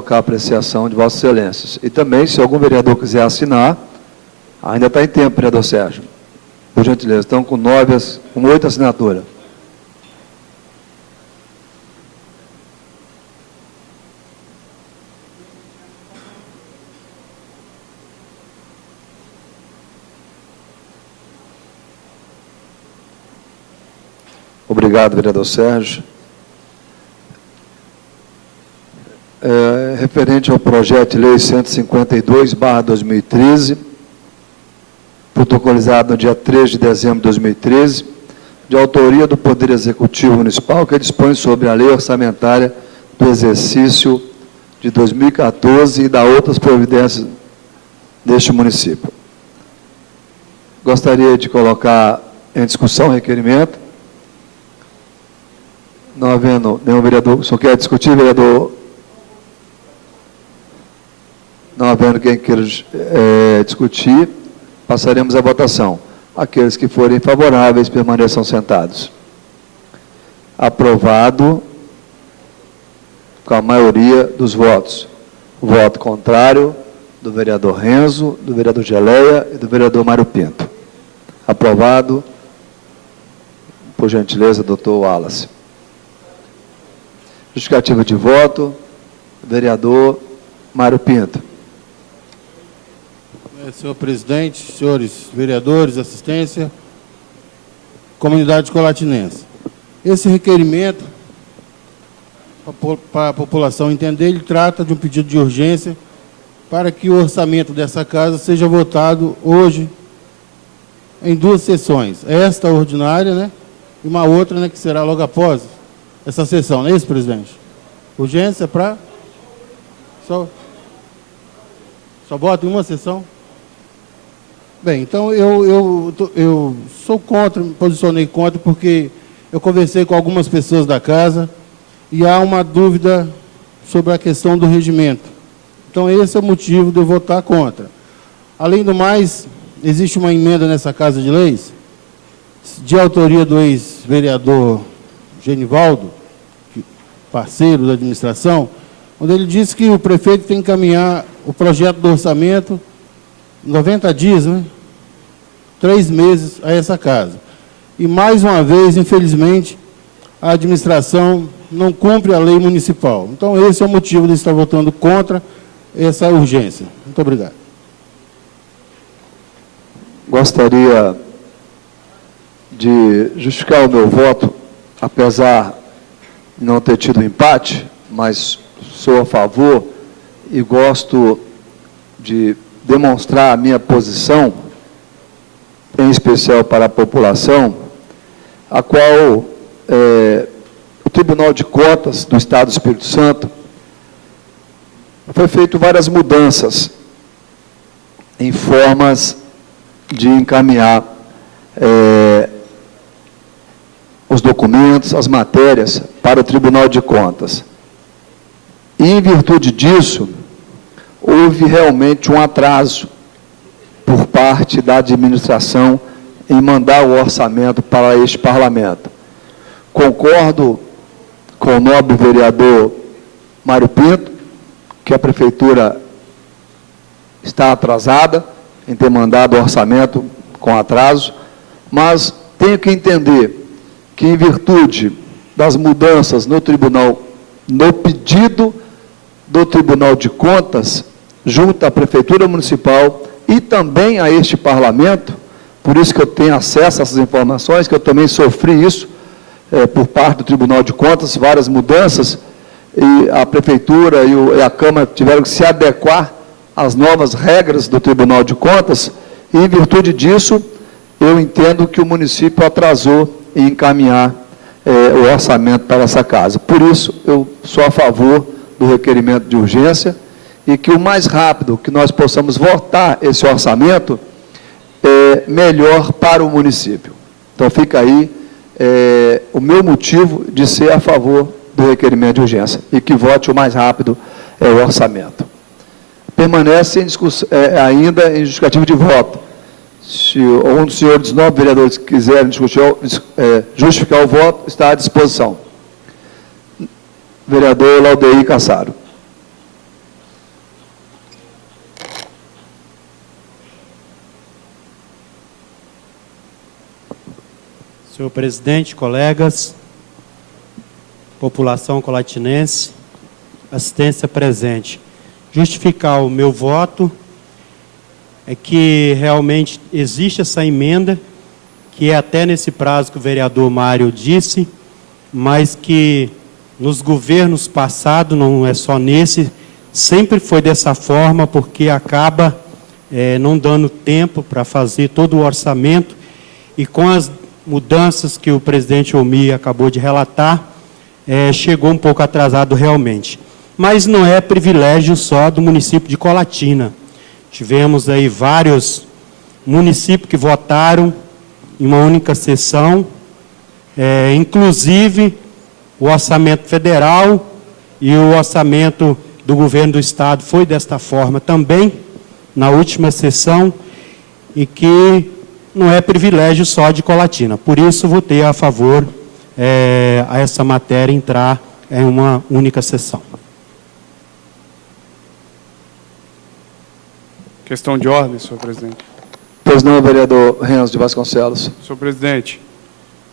colocar a apreciação de Vossas Excelências. E também, se algum vereador quiser assinar, ainda está em tempo, vereador Sérgio. Por gentileza, estão com 8 assinaturas. Obrigado, vereador Sérgio. Referente ao projeto de lei 152/2013, protocolizado no dia 3 de dezembro de 2013, de autoria do Poder Executivo Municipal, que dispõe sobre a lei orçamentária do exercício de 2014 e da outras providências deste município. Gostaria de colocar em discussão o requerimento. Não havendo nenhum vereador, o senhor quer discutir, vereador? Não havendo quem queira discutir, passaremos à votação. Aqueles que forem favoráveis permaneçam sentados. Aprovado com a maioria dos votos. O voto contrário do vereador Renzo, do vereador Geleia e do vereador Mário Pinto. Aprovado, por gentileza, doutor Wallace. Justificativa de voto, vereador Mário Pinto. Senhor presidente, senhores vereadores, assistência, comunidade colatinense. Esse requerimento, para a população entender, ele trata de um pedido de urgência para que o orçamento dessa casa seja votado hoje em 2 sessões. Esta ordinária, né, e uma outra, né, que será logo após essa sessão, não é isso, presidente? Urgência para... Só voto em uma sessão? Bem, então eu sou contra, me posicionei contra, porque eu conversei com algumas pessoas da casa e há uma dúvida sobre a questão do regimento. Então, esse é o motivo de eu votar contra. Além do mais, existe uma emenda nessa Casa de Leis, de autoria do ex-vereador Genivaldo, parceiro da administração, onde ele disse que o prefeito tem que encaminhar o projeto do orçamento 90 dias, né? 3 meses a essa casa. E, mais uma vez, infelizmente, a administração não cumpre a lei municipal. Então, esse é o motivo de estar votando contra essa urgência. Muito obrigado. Gostaria de justificar o meu voto, apesar de não ter tido empate, mas sou a favor e gosto de demonstrar a minha posição, em especial para a população, a qual o Tribunal de Contas do Estado do Espírito Santo foi feito várias mudanças em formas de encaminhar os documentos, as matérias para o Tribunal de Contas. E, em virtude disso, houve realmente um atraso por parte da administração em mandar o orçamento para este parlamento. Concordo com o nobre vereador Mário Pinto, que a prefeitura está atrasada em ter mandado o orçamento com atraso, mas tenho que entender que, em virtude das mudanças no tribunal, no pedido do Tribunal de Contas, junto à Prefeitura Municipal e também a este Parlamento, por isso que eu tenho acesso a essas informações, que eu também sofri isso por parte do Tribunal de Contas, várias mudanças, e a Prefeitura e a Câmara tiveram que se adequar às novas regras do Tribunal de Contas, e, em virtude disso, eu entendo que o município atrasou em encaminhar o orçamento para essa casa. Por isso, eu sou a favor do requerimento de urgência, e que o mais rápido que nós possamos votar esse orçamento é melhor para o município. Então, fica aí o meu motivo de ser a favor do requerimento de urgência, e que vote o mais rápido o orçamento. Permanece em discussão, ainda em justificativo de voto. Se um dos senhores 9 vereadores quiserem justificar o voto, está à disposição. Vereador Laudeir Cassaro. Senhor presidente, colegas, população colatinense, assistência presente. Justificar o meu voto é que realmente existe essa emenda, que é até nesse prazo que o vereador Mário disse, mas que nos governos passados, não é só nesse, sempre foi dessa forma, porque acaba não dando tempo para fazer todo o orçamento, e com as mudanças que o presidente Almir acabou de relatar, chegou um pouco atrasado realmente. Mas não é privilégio só do município de Colatina. Tivemos aí vários municípios que votaram em uma única sessão, inclusive o orçamento federal e o orçamento do governo do estado foi desta forma também, na última sessão, e que não é privilégio só de Colatina. Por isso, votei a favor a essa matéria entrar em uma única sessão. Questão de ordem, senhor presidente. Pois não, vereador Renzo de Vasconcelos. Senhor presidente,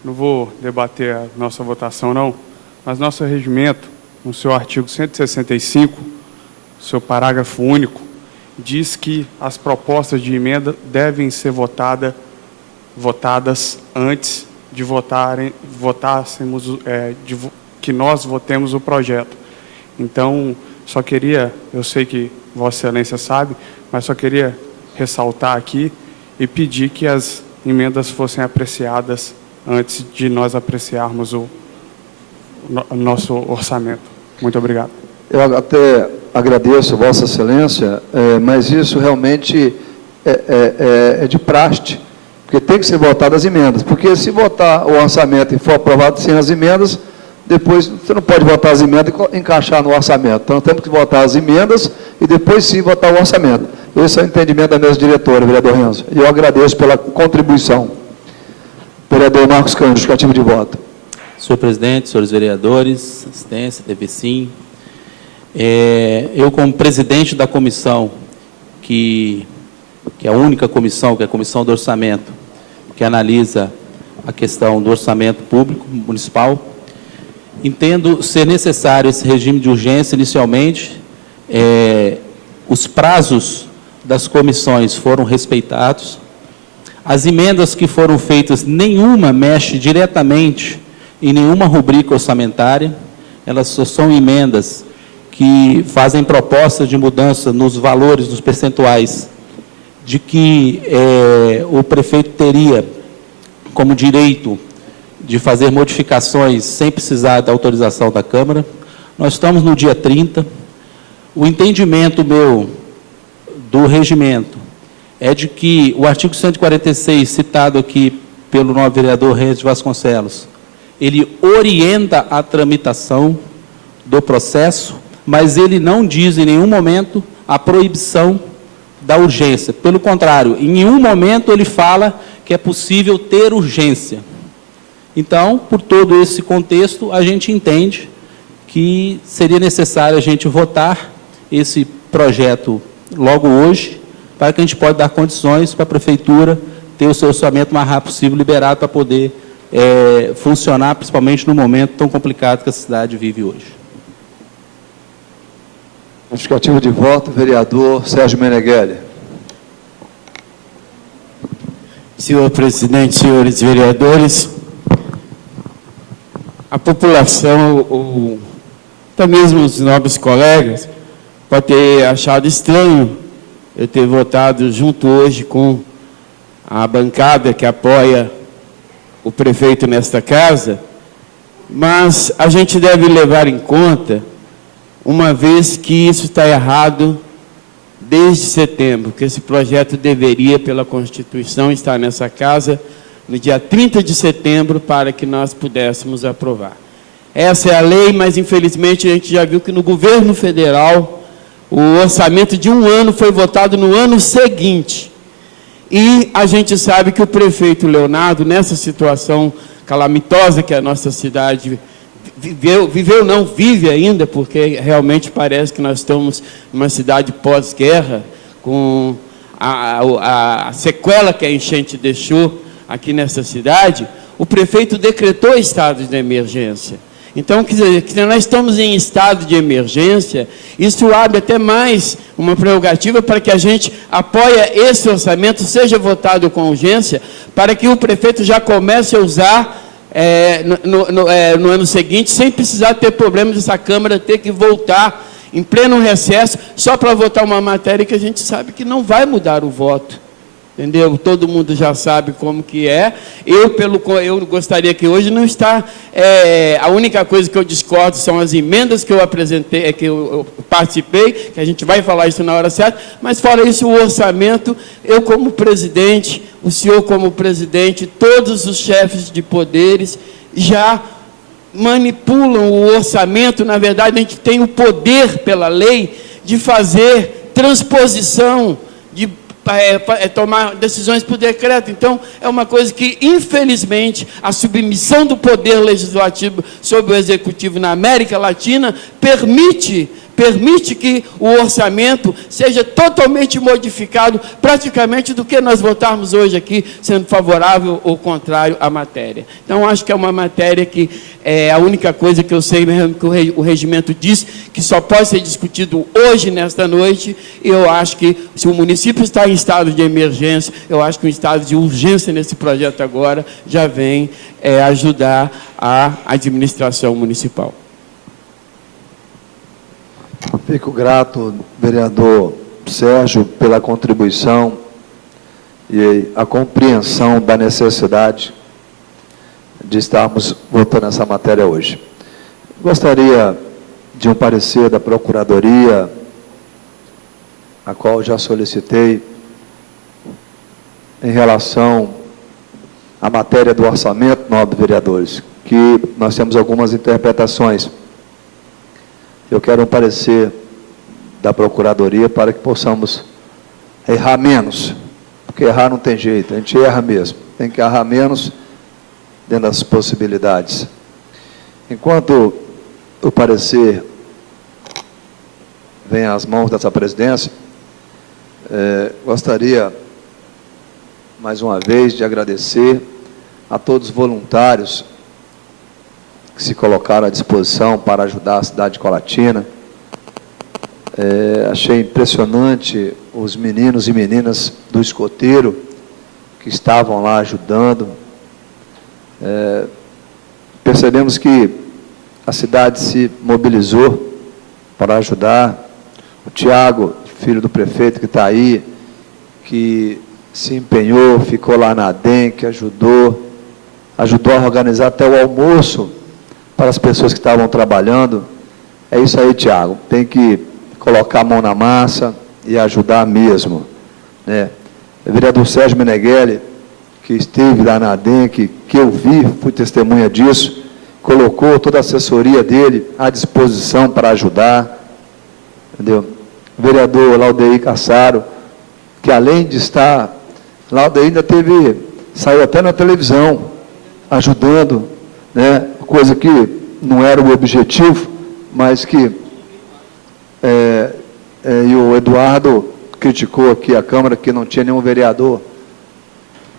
não vou debater a nossa votação, não, mas nosso regimento, no seu artigo 165, seu parágrafo único, diz que as propostas de emenda devem ser votadas antes de que nós votemos o projeto. Então, só queria, eu sei que Vossa Excelência sabe, mas só queria ressaltar aqui e pedir que as emendas fossem apreciadas antes de nós apreciarmos o nosso orçamento. Muito obrigado. Eu até agradeço Vossa Excelência, mas isso realmente é de praxe, porque tem que ser votadas as emendas, porque se votar o orçamento e for aprovado sem as emendas, depois você não pode votar as emendas e encaixar no orçamento. Então, temos que votar as emendas e depois sim votar o orçamento. Esse é o entendimento da mesa diretora, vereador Renzo. E eu agradeço pela contribuição. Vereador Marcos Cândido, justificativo de voto. Senhor presidente, senhores vereadores, assistência, TVCIM, eu como presidente da comissão, que é a única comissão, que é a comissão do orçamento, que analisa a questão do orçamento público municipal, entendo ser necessário esse regime de urgência inicialmente. Os prazos das comissões foram respeitados. As emendas que foram feitas, nenhuma mexe diretamente em nenhuma rubrica orçamentária. Elas só são emendas que fazem propostas de mudança nos valores, nos percentuais, de que o prefeito teria como direito de fazer modificações sem precisar da autorização da Câmara. Nós estamos no dia 30. O entendimento meu do regimento é de que o artigo 146, citado aqui pelo novo vereador Renzo de Vasconcelos, ele orienta a tramitação do processo, mas ele não diz em nenhum momento a proibição da urgência. Pelo contrário, em nenhum momento ele fala que é possível ter urgência. Então, por todo esse contexto, a gente entende que seria necessário a gente votar esse projeto logo hoje, para que a gente possa dar condições para a Prefeitura ter o seu orçamento o mais rápido possível liberado para poder funcionar, principalmente no momento tão complicado que a cidade vive hoje. Justificativo de voto, vereador Sérgio Meneghelli. Senhor presidente, senhores vereadores, a população, até mesmo os nobres colegas, pode ter achado estranho eu ter votado junto hoje com a bancada que apoia o prefeito nesta casa, mas a gente deve levar em conta, uma vez que isso está errado desde setembro, que esse projeto deveria, pela Constituição, estar nessa casa no dia 30 de setembro, para que nós pudéssemos aprovar. Essa é a lei, mas infelizmente a gente já viu que no governo federal o orçamento de um ano foi votado no ano seguinte. E a gente sabe que o prefeito Leonardo, nessa situação calamitosa que a nossa cidade vive ainda, porque realmente parece que nós estamos numa cidade pós-guerra, com a sequela que a enchente deixou aqui nessa cidade, o prefeito decretou estado de emergência. Então, quer dizer, que nós estamos em estado de emergência, isso abre até mais uma prerrogativa para que a gente apoie esse orçamento, seja votado com urgência, para que o prefeito já comece a usar no ano seguinte, sem precisar ter problemas dessa Câmara ter que voltar em pleno recesso, só para votar uma matéria que a gente sabe que não vai mudar o voto. Entendeu? Todo mundo já sabe como que é. Eu gostaria que hoje não está... a única coisa que eu discordo são as emendas que eu apresentei, que eu participei, que a gente vai falar isso na hora certa, mas fora isso, o orçamento, eu como presidente, o senhor como presidente, todos os chefes de poderes já manipulam o orçamento. Na verdade, a gente tem o poder, pela lei, de fazer transposição, de tomar decisões por decreto. Então, é uma coisa que, infelizmente, a submissão do poder legislativo sobre o executivo na América Latina permite que o orçamento seja totalmente modificado, praticamente do que nós votarmos hoje aqui, sendo favorável ou contrário à matéria. Então, acho que é uma matéria que é a única coisa que eu sei mesmo que o regimento diz, que só pode ser discutido hoje, nesta noite, e eu acho que, se o município está em estado de emergência, eu acho que um estado de urgência nesse projeto agora já vem ajudar a administração municipal. Fico grato, vereador Sérgio, pela contribuição e a compreensão da necessidade de estarmos votando essa matéria hoje. Gostaria de um parecer da Procuradoria, a qual já solicitei, em relação à matéria do orçamento, nobres vereadores, que nós temos algumas interpretações. Eu quero um parecer da Procuradoria para que possamos errar menos, porque errar não tem jeito, a gente erra mesmo, tem que errar menos dentro das possibilidades. Enquanto o parecer vem às mãos dessa presidência, gostaria, mais uma vez, de agradecer a todos os voluntários que se colocaram à disposição para ajudar a cidade de Colatina. Achei impressionante os meninos e meninas do escoteiro que estavam lá ajudando. Percebemos que a cidade se mobilizou para ajudar. O Tiago, filho do prefeito que está aí, que se empenhou, ficou lá na ADEM, que ajudou a organizar até o almoço para as pessoas que estavam trabalhando. É isso aí, Tiago, tem que colocar a mão na massa e ajudar mesmo, né? O vereador Sérgio Meneghelli, que esteve lá na ADEM, que eu vi, fui testemunha disso, colocou toda a assessoria dele à disposição para ajudar, entendeu? O vereador Laudeir Cassaro, que além de estar, Laudeir ainda saiu até na televisão, ajudando, né? Coisa que não era o objetivo, mas que e o Eduardo criticou aqui a Câmara que não tinha nenhum vereador.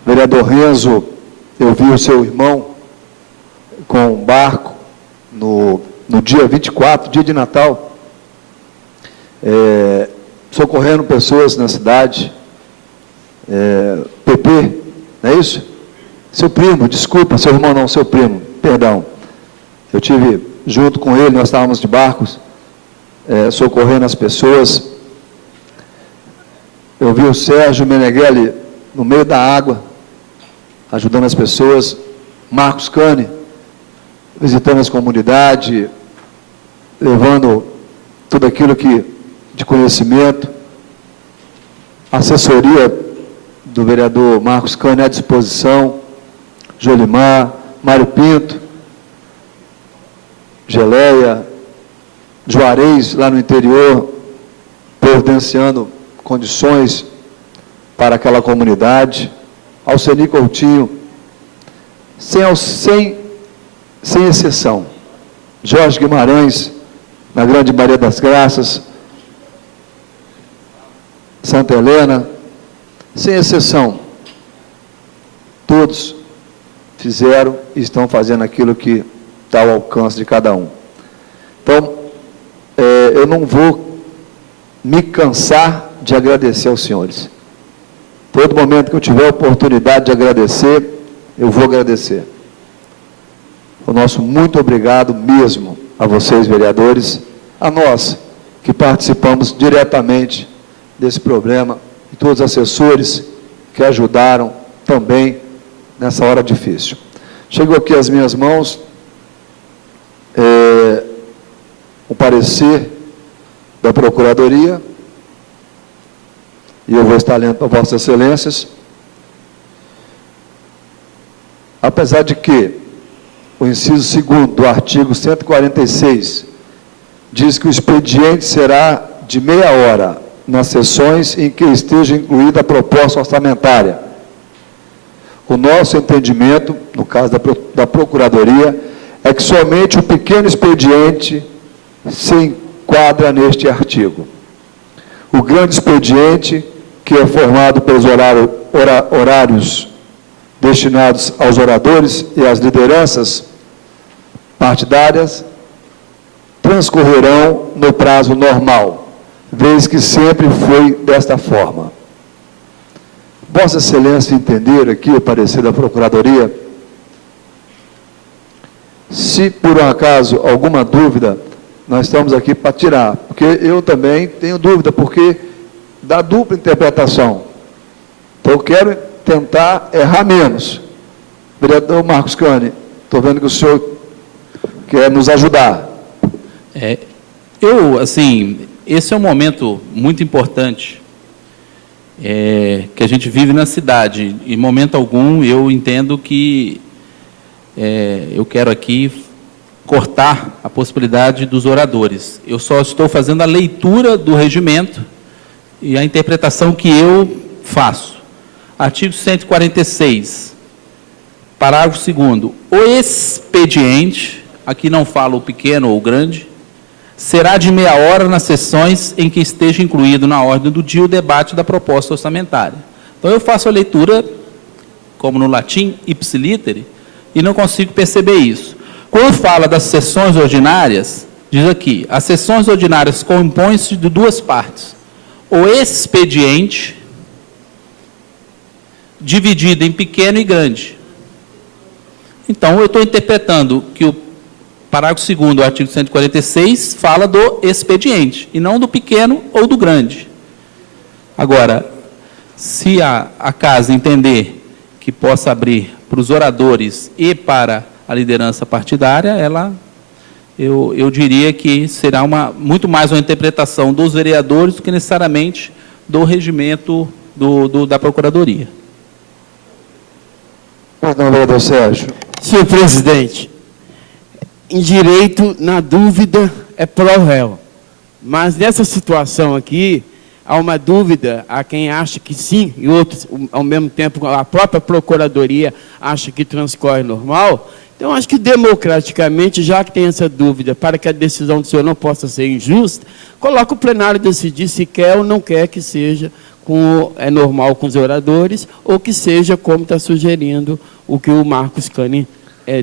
Vereador Renzo, eu vi o seu irmão com um barco no dia 24, dia de Natal, socorrendo pessoas na cidade. PP, não é isso? Seu primo, desculpa, seu irmão não, seu primo, perdão. Eu tive junto com ele, nós estávamos de barcos, socorrendo as pessoas. Eu vi o Sérgio Meneghelli no meio da água, ajudando as pessoas. Marcos Cane, visitando as comunidades, levando tudo aquilo de conhecimento. A assessoria do vereador Marcos Cane à disposição. Jolimar, Mário Pinto, Geleia, Juarez, lá no interior, providenciando condições para aquela comunidade. Alceni Coutinho, sem exceção. Jorge Guimarães, na Grande Maria das Graças, Santa Helena, sem exceção. Todos fizeram e estão fazendo aquilo que está ao alcance de cada um. Então, eu não vou me cansar de agradecer aos senhores. Todo momento que eu tiver a oportunidade de agradecer, eu vou agradecer. O nosso muito obrigado mesmo a vocês, vereadores, a nós, que participamos diretamente desse problema, e todos os assessores que ajudaram também nessa hora difícil. Chegou aqui às minhas mãos o parecer da Procuradoria, e eu vou estar lendo para Vossas Excelências. Apesar de que o inciso 2º do artigo 146 diz que o expediente será de meia hora nas sessões em que esteja incluída a proposta orçamentária. O nosso entendimento, no caso da Procuradoria, é que somente o pequeno expediente se enquadra neste artigo. O grande expediente, que é formado pelos horários destinados aos oradores e às lideranças partidárias, transcorrerão no prazo normal, vez que sempre foi desta forma. Vossa Excelência entender aqui o parecer da Procuradoria. Se por um acaso alguma dúvida, nós estamos aqui para tirar, porque eu também tenho dúvida, porque dá dupla interpretação. Então eu quero tentar errar menos. Vereador Marcos Cani, estou vendo que o senhor quer nos ajudar. Esse é um momento muito importante que a gente vive na cidade. Em momento algum, eu entendo que eu quero aqui cortar a possibilidade dos oradores. Eu só estou fazendo a leitura do regimento e a interpretação que eu faço. Artigo 146, parágrafo 2º. O expediente, aqui não fala o pequeno ou o grande, será de meia hora nas sessões em que esteja incluído na ordem do dia o debate da proposta orçamentária. Então, eu faço a leitura, como no latim, ipsilítere, e não consigo perceber isso. Quando fala das sessões ordinárias, diz aqui, as sessões ordinárias compõem-se de duas partes. O expediente, dividido em pequeno e grande. Então, eu estou interpretando que o parágrafo 2º do artigo 146 fala do expediente, e não do pequeno ou do grande. Agora, se a casa entender que possa abrir para os oradores e para a liderança partidária, eu diria que será muito mais uma interpretação dos vereadores do que necessariamente do regimento da Procuradoria. Não, vereador Sérgio. Senhor presidente, em direito, na dúvida, é pró réu. Mas nessa situação aqui, há uma dúvida a quem acha que sim, e outros, ao mesmo tempo, a própria Procuradoria acha que transcorre normal. Então, acho que democraticamente, já que tem essa dúvida, para que a decisão do senhor não possa ser injusta, coloca o plenário decidir se quer ou não quer que seja normal com os oradores, ou que seja como está sugerindo o que o Marcos Cani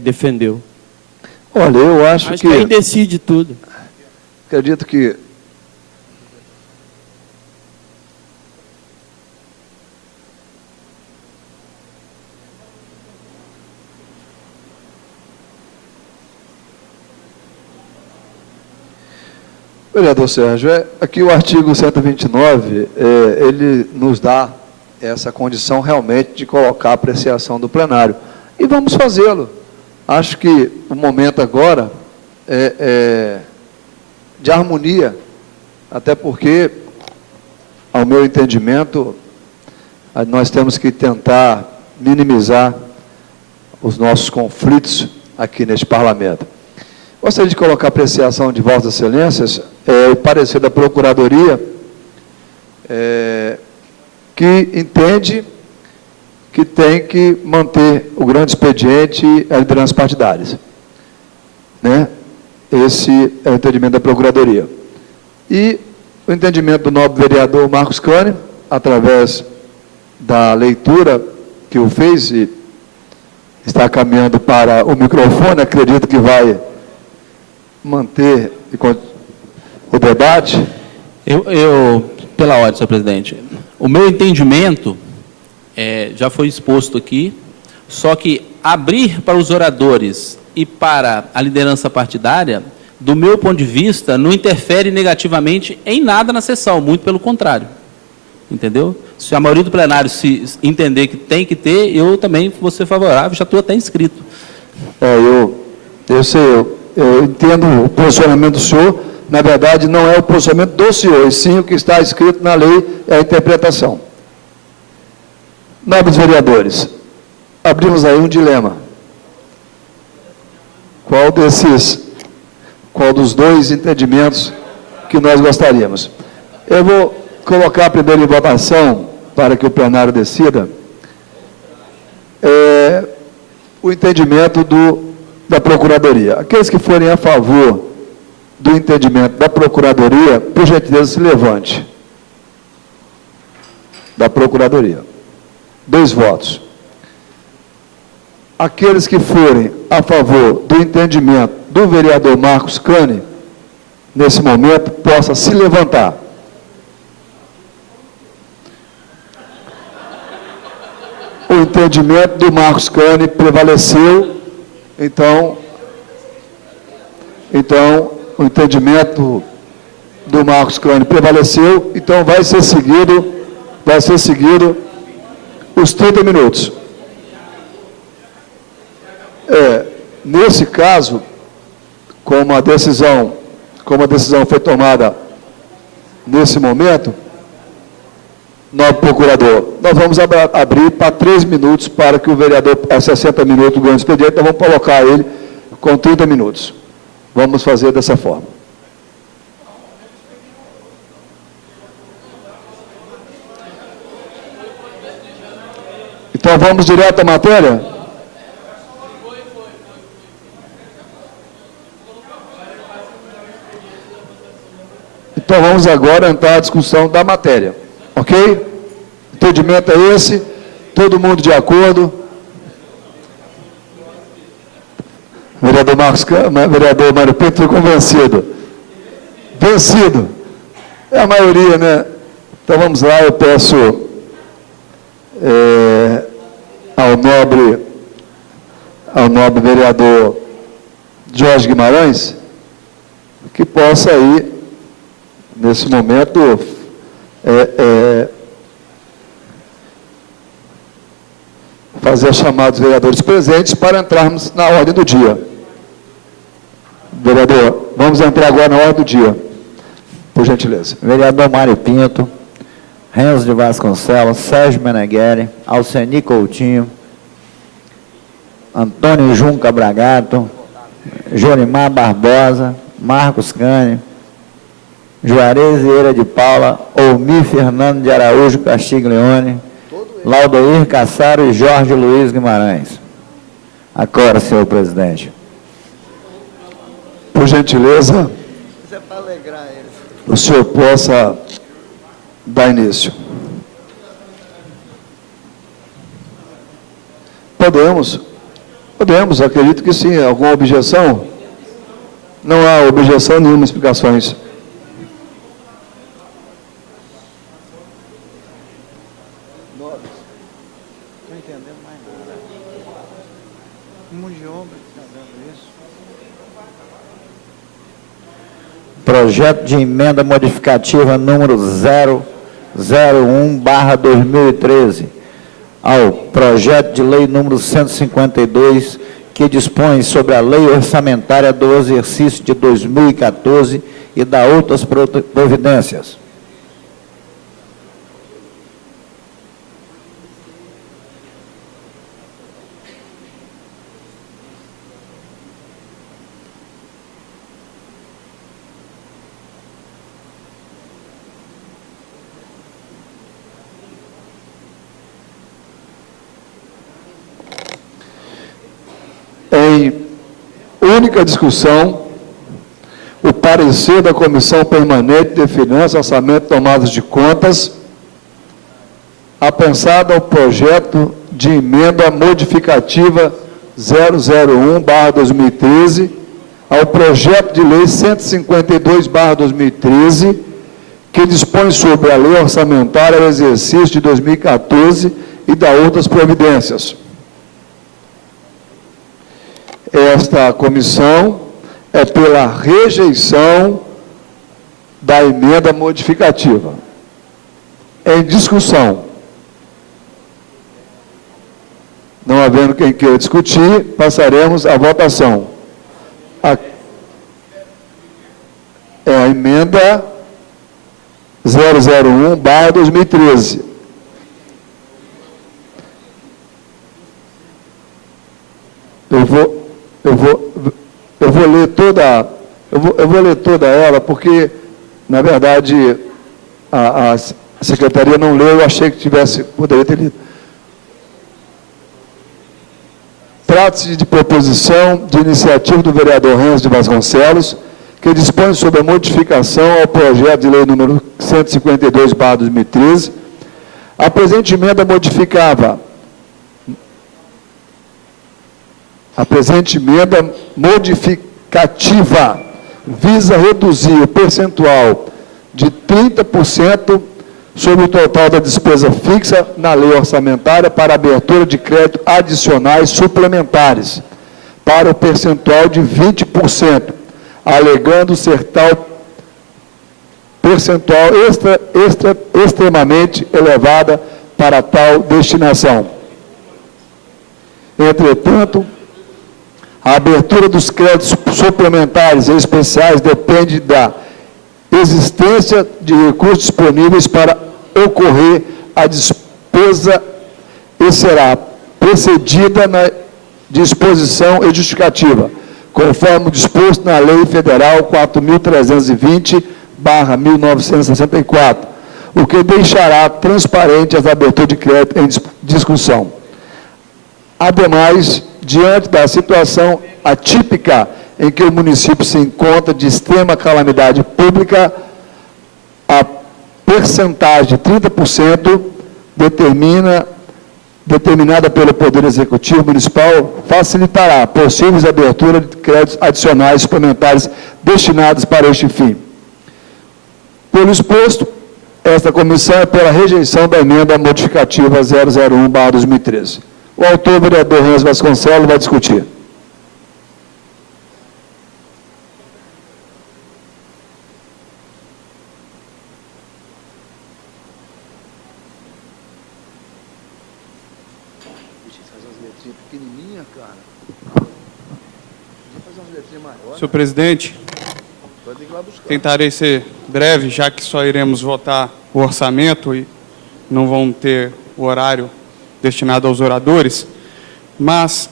defendeu. Olha, eu acho que aí decide tudo. Acredito que vereador Sérgio, aqui o artigo 129, ele nos dá essa condição realmente de colocar a apreciação do plenário. E vamos fazê-lo. Acho que o momento agora é de harmonia, até porque, ao meu entendimento, nós temos que tentar minimizar os nossos conflitos aqui neste parlamento. Gostaria de colocar a apreciação de Vossas Excelências, o parecer da Procuradoria, que entende que tem que manter o grande expediente e as lideranças partidárias. Né? Esse é o entendimento da Procuradoria. E o entendimento do nobre vereador Marcos Cani, através da leitura que o fez, e está caminhando para o microfone, acredito que manter o debate. Pela ordem, senhor presidente, o meu entendimento já foi exposto aqui, só que abrir para os oradores e para a liderança partidária, do meu ponto de vista, não interfere negativamente em nada na sessão, muito pelo contrário. Entendeu? Se a maioria do plenário se entender que tem que ter, eu também vou ser favorável, já estou até inscrito. Eu sei, eu entendo o posicionamento do senhor, na verdade não é o posicionamento do senhor, e sim o que está escrito na lei, é a interpretação. Nobres vereadores, abrimos aí um dilema. Qual dos dois entendimentos que nós gostaríamos? Eu vou colocar primeiro em votação, para que o plenário decida, o entendimento da Procuradoria. Aqueles que forem a favor do entendimento da Procuradoria, por gentileza, se levante. Da Procuradoria. 2 votos. Aqueles que forem a favor do entendimento do vereador Marcos Cani, nesse momento, possa se levantar. O entendimento do Marcos Cani prevaleceu, então o entendimento do Marcos Cani prevaleceu, então vai ser seguido os 30 minutos. Nesse caso, como a decisão foi tomada nesse momento, nobre procurador, nós vamos abrir para 3 minutos para que o vereador, 60 minutos ganhe o expediente, nós vamos colocar ele com 30 minutos. Vamos fazer dessa forma. Então vamos direto à matéria? Então vamos agora entrar à discussão da matéria. Ok? Entendimento é esse? Todo mundo de acordo? Vereador Mário Pinto foi convencido. Vencido. É a maioria, né? Então vamos lá, eu peço ao nobre vereador Jorge Guimarães que possa aí, nesse momento, fazer a chamada dos vereadores presentes para entrarmos na ordem do dia. Vereador, vamos entrar agora na ordem do dia, por gentileza. Vereador Mário Pinto, Renzo de Vasconcelos, Sérgio Meneghelli, Alceni Coutinho, Antônio Junca Bragato, Jorimar Barbosa, Marcos Cani, Juarez Vieira de Paula, Olmir Fernando de Araújo Castiglione, Laudoir Cassaro e Jorge Luiz Guimarães. Agora, senhor presidente. Por gentileza, o senhor possa dar início. Podemos, acredito que sim. Alguma objeção? Não há objeção nenhuma, explicações. Não entendendo mais nada. Um de obra que está dando isso. Projeto de emenda modificativa número 001/2013 ao projeto de lei número 152, que dispõe sobre a lei orçamentária do exercício de 2014 e da outras providências. Em única discussão, o parecer da Comissão Permanente de Finanças, Orçamento e Tomadas de Contas, apensado ao projeto de emenda modificativa 001/2013 ao projeto de lei 152/2013, que dispõe sobre a lei orçamentária do exercício de 2014 e da outras providências. Esta comissão é pela rejeição da emenda modificativa. Em discussão. Não havendo quem queira discutir, passaremos à votação. É a emenda 001/2013. Eu vou ler toda ela, porque, na verdade, a secretaria não leu, eu achei que poderia ter lido. Trata-se de proposição de iniciativa do vereador Renzo de Vasconcelos, que dispõe sobre a modificação ao projeto de lei número 152/2013. A presente emenda modificativa visa reduzir o percentual de 30% sobre o total da despesa fixa na lei orçamentária para abertura de crédito adicionais suplementares, para o percentual de 20%, alegando ser tal percentual extremamente elevada para tal destinação. Entretanto, a abertura dos créditos suplementares e especiais depende da existência de recursos disponíveis para ocorrer a despesa e será precedida na disposição e justificativa, conforme disposto na Lei Federal 4.320/1964, o que deixará transparente as aberturas de crédito em discussão. Ademais, diante da situação atípica em que o município se encontra de extrema calamidade pública, a percentagem de 30% determinada pelo Poder Executivo Municipal facilitará possíveis aberturas de créditos adicionais suplementares destinados para este fim. Pelo exposto, esta comissão é pela rejeição da emenda modificativa 001/2013. O autor, o vereador Renzo Vasconcelos, vai discutir. Senhor presidente, tentarei ser breve, já que só iremos votar o orçamento e não vão ter o horário destinado aos oradores, mas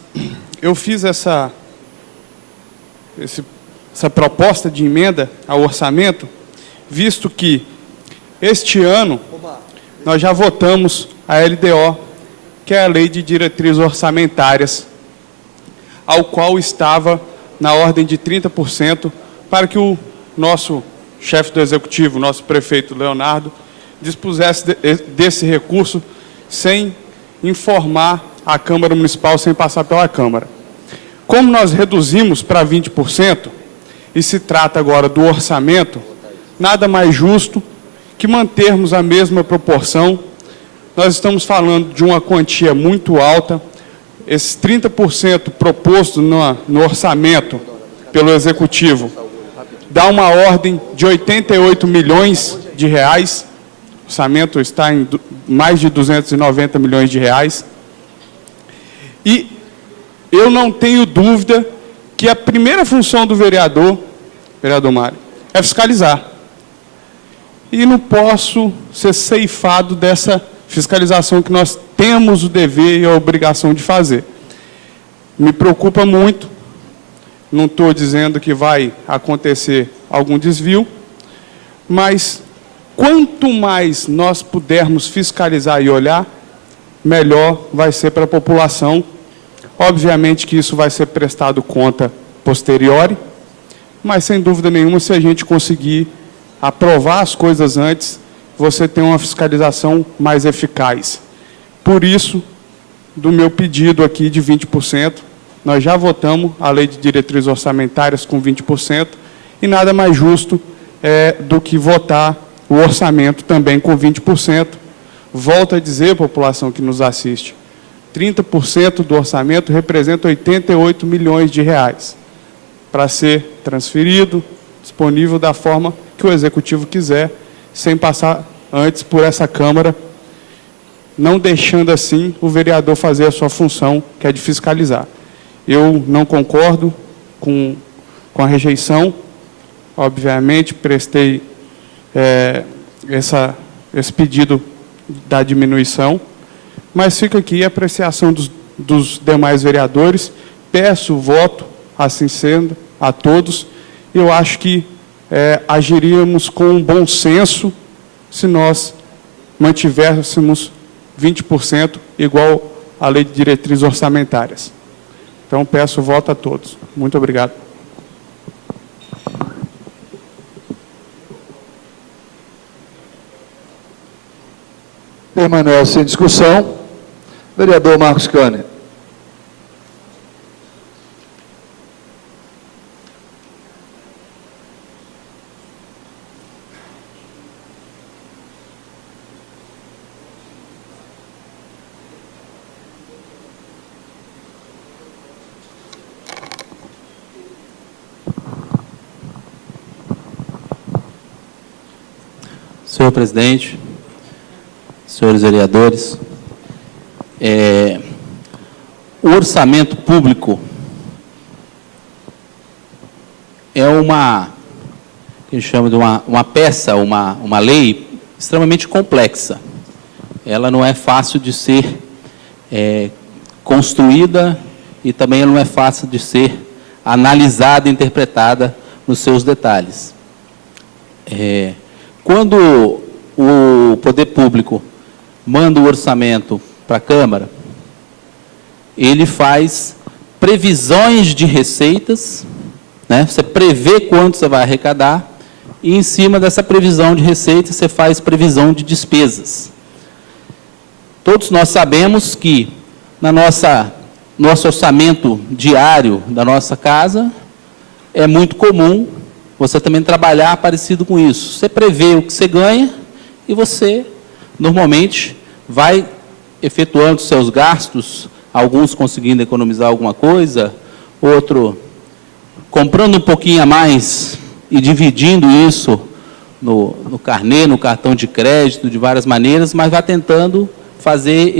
eu fiz essa proposta de emenda ao orçamento, visto que este ano nós já votamos a LDO, que é a Lei de Diretrizes Orçamentárias, ao qual estava na ordem de 30%, para que o nosso chefe do Executivo, nosso prefeito Leonardo, dispusesse desse recurso sem informar a Câmara Municipal, sem passar pela Câmara. Como nós reduzimos para 20%, e se trata agora do orçamento, nada mais justo que mantermos a mesma proporção. Nós estamos falando de uma quantia muito alta. Esses 30% proposto no orçamento pelo Executivo dá uma ordem de 88 milhões de reais. O orçamento está em mais de 290 milhões de reais. E eu não tenho dúvida que a primeira função do vereador Mário, é fiscalizar. E não posso ser ceifado dessa fiscalização que nós temos o dever e a obrigação de fazer. Me preocupa muito, não estou dizendo que vai acontecer algum desvio, mas quanto mais nós pudermos fiscalizar e olhar, melhor vai ser para a população. Obviamente que isso vai ser prestado conta posteriori, mas sem dúvida nenhuma, se a gente conseguir aprovar as coisas antes, você tem uma fiscalização mais eficaz. Por isso, do meu pedido aqui de 20%, nós já votamos a lei de diretrizes orçamentárias com 20%, e nada mais justo do que votar o orçamento também com 20%. Volto a dizer, população que nos assiste, 30% do orçamento representa 88 milhões de reais para ser transferido, disponível da forma que o Executivo quiser, sem passar antes por essa Câmara, não deixando assim o vereador fazer a sua função, que é de fiscalizar. Eu não concordo com a rejeição, obviamente, prestei esse pedido da diminuição, mas fica aqui a apreciação dos demais vereadores, peço o voto, assim sendo, a todos. Eu acho que agiríamos com bom senso se nós mantivéssemos 20% igual à lei de diretrizes orçamentárias. Então, peço o voto a todos. Muito obrigado. Permanece em discussão. Vereador Marcos Cânion. Senhor presidente, senhores vereadores, o orçamento público é uma, que a gente chama de uma peça, uma lei extremamente complexa. Ela não é fácil de ser construída e também ela não é fácil de ser analisada e interpretada nos seus detalhes. Quando o poder público manda o orçamento para a Câmara, ele faz previsões de receitas, né? Você prevê quanto você vai arrecadar, e em cima dessa previsão de receitas você faz previsão de despesas. Todos nós sabemos que nosso orçamento diário da nossa casa é muito comum você também trabalhar parecido com isso. Você prevê o que você ganha e você, normalmente, vai efetuando seus gastos, alguns conseguindo economizar alguma coisa, outro comprando um pouquinho a mais e dividindo isso no carnê, no cartão de crédito, de várias maneiras, mas vai tentando fazer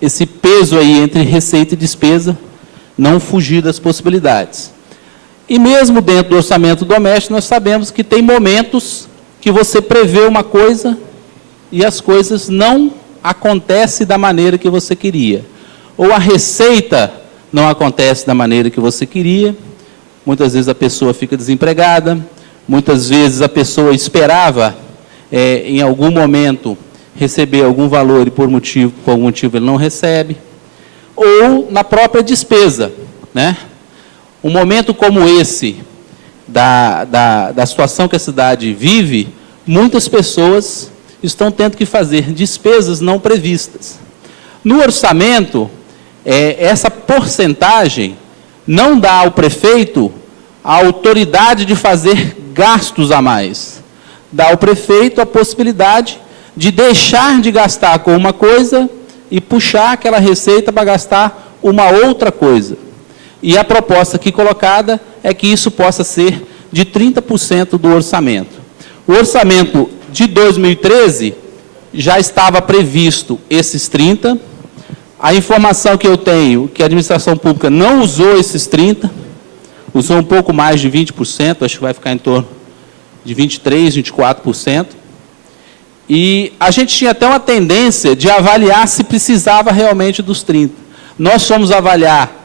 esse peso aí entre receita e despesa, não fugir das possibilidades. E mesmo dentro do orçamento doméstico, nós sabemos que tem momentos que você prevê uma coisa e as coisas não acontecem da maneira que você queria. Ou a receita não acontece da maneira que você queria, muitas vezes a pessoa fica desempregada, muitas vezes a pessoa esperava, em algum momento, receber algum valor e por algum motivo ele não recebe. Ou na própria despesa, né? Um momento como esse, da situação que a cidade vive, muitas pessoas estão tendo que fazer despesas não previstas. No orçamento, essa porcentagem não dá ao prefeito a autoridade de fazer gastos a mais. Dá ao prefeito a possibilidade de deixar de gastar com uma coisa e puxar aquela receita para gastar uma outra coisa. E a proposta aqui colocada é que isso possa ser de 30% do orçamento. O orçamento de 2013 já estava previsto esses 30%. A informação que eu tenho, que a administração pública não usou esses 30%, usou um pouco mais de 20%, acho que vai ficar em torno de 23%, 24%. E a gente tinha até uma tendência de avaliar se precisava realmente dos 30%. Nós fomos avaliar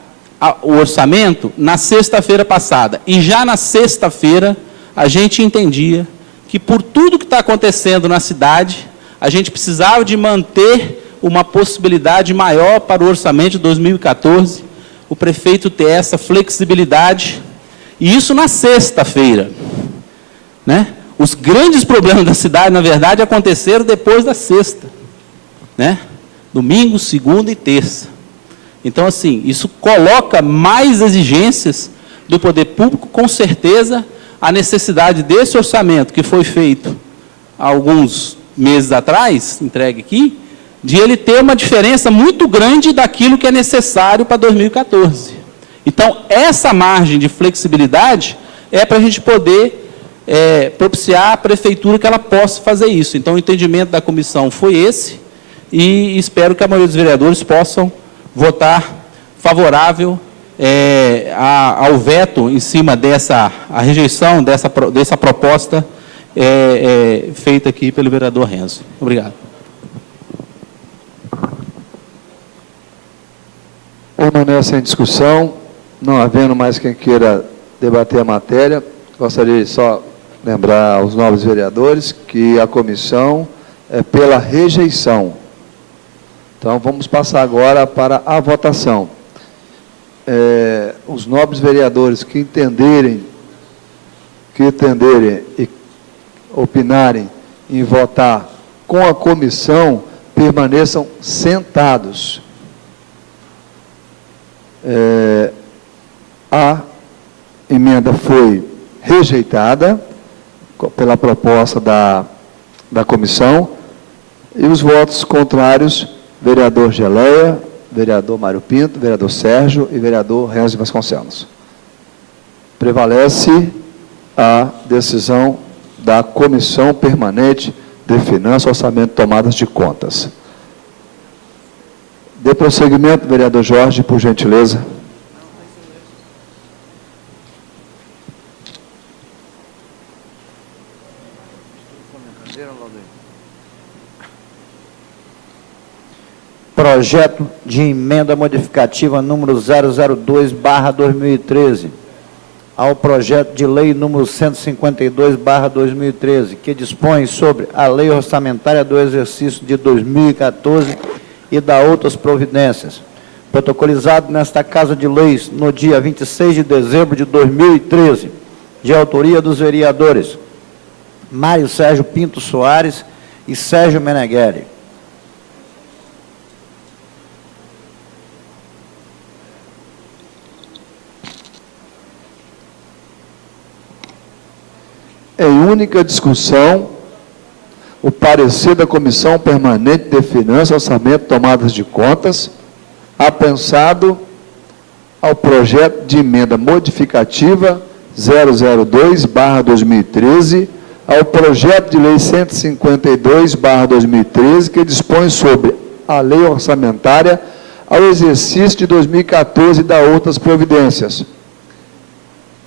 o orçamento na sexta-feira passada. E já na sexta-feira, a gente entendia que por tudo que está acontecendo na cidade, a gente precisava de manter uma possibilidade maior para o orçamento de 2014, o prefeito ter essa flexibilidade, e isso na sexta-feira, né? Os grandes problemas da cidade, na verdade, aconteceram depois da sexta, né? Domingo, segunda e terça. Então, assim, isso coloca mais exigências do poder público, com certeza, a necessidade desse orçamento que foi feito há alguns meses atrás, entregue aqui, de ele ter uma diferença muito grande daquilo que é necessário para 2014. Então, essa margem de flexibilidade é para a gente poder propiciar à prefeitura que ela possa fazer isso. Então, o entendimento da comissão foi esse, e espero que a maioria dos vereadores possam votar favorável ao veto em cima a rejeição dessa proposta feita aqui pelo vereador Renzo. Obrigado. Permanece em discussão, não havendo mais quem queira debater a matéria, gostaria de só lembrar aos novos vereadores que a comissão é pela rejeição. Então, vamos passar agora para a votação. Os nobres vereadores que entenderem e opinarem em votar com a comissão, permaneçam sentados. A emenda foi rejeitada pela proposta da comissão, e os votos contrários, vereador Geleia, vereador Mário Pinto, vereador Sérgio e vereador Renzo Vasconcelos. Prevalece a decisão da Comissão Permanente de Finanças, Orçamento e Tomadas de Contas. Dê prosseguimento, vereador Jorge, por gentileza. Projeto de emenda modificativa número 002/2013 ao projeto de lei número 152/2013, que dispõe sobre a lei orçamentária do exercício de 2014 e da outras providências, protocolizado nesta Casa de Leis no dia 26 de dezembro de 2013, de autoria dos vereadores Mário Sérgio Pinto Soares e Sérgio Meneghelli. Em única discussão, o parecer da Comissão Permanente de Finanças, Orçamento e Tomadas de Contas, apensado ao projeto de emenda modificativa 002/2013, ao projeto de lei 152/2013, que dispõe sobre a lei orçamentária ao exercício de 2014 e da outras providências.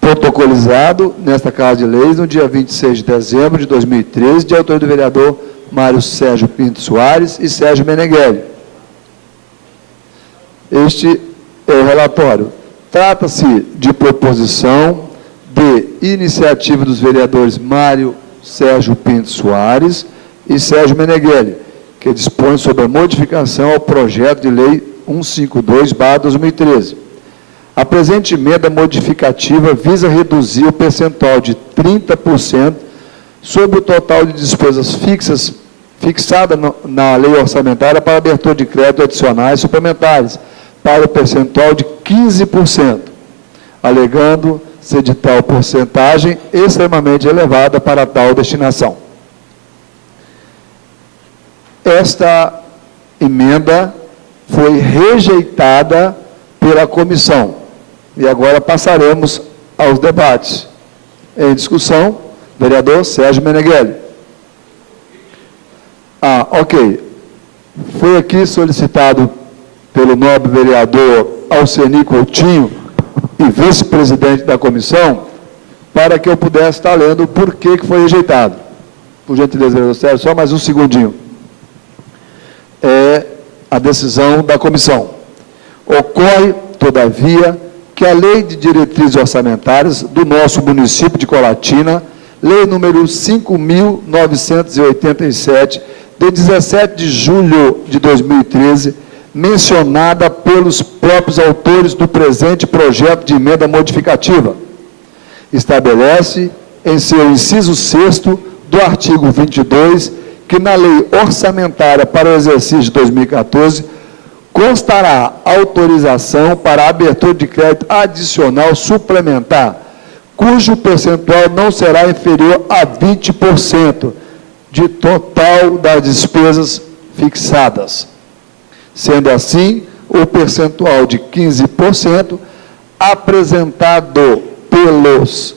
Protocolizado nesta Casa de Leis no dia 26 de dezembro de 2013, de autoria do vereador Mário Sérgio Pinto Soares e Sérgio Meneghelli. Este é o relatório. Trata-se de proposição de iniciativa dos vereadores Mário Sérgio Pinto Soares e Sérgio Meneghelli, que dispõe sobre a modificação ao projeto de lei 152/2013. A presente emenda modificativa visa reduzir o percentual de 30% sobre o total de despesas fixada na lei orçamentária para abertura de crédito adicionais suplementares, para o percentual de 15%, alegando ser de tal porcentagem extremamente elevada para tal destinação. Esta emenda foi rejeitada pela comissão. E agora passaremos aos debates. Em discussão, vereador Sérgio Meneghelli. Ok. Foi aqui solicitado pelo nobre vereador Alceni Coutinho, e vice-presidente da comissão, para que eu pudesse estar lendo o porquê que foi rejeitado. Por gentileza, vereador Sérgio, só mais um segundinho. É a decisão da comissão. Ocorre, todavia, que a Lei de Diretrizes Orçamentárias do nosso município de Colatina, Lei número 5.987, de 17 de julho de 2013, mencionada pelos próprios autores do presente projeto de emenda modificativa, estabelece, em seu inciso 6º do artigo 22, que na Lei Orçamentária para o exercício de 2014, constará autorização para a abertura de crédito adicional suplementar, cujo percentual não será inferior a 20% de total das despesas fixadas. Sendo assim, o percentual de 15% apresentado pelos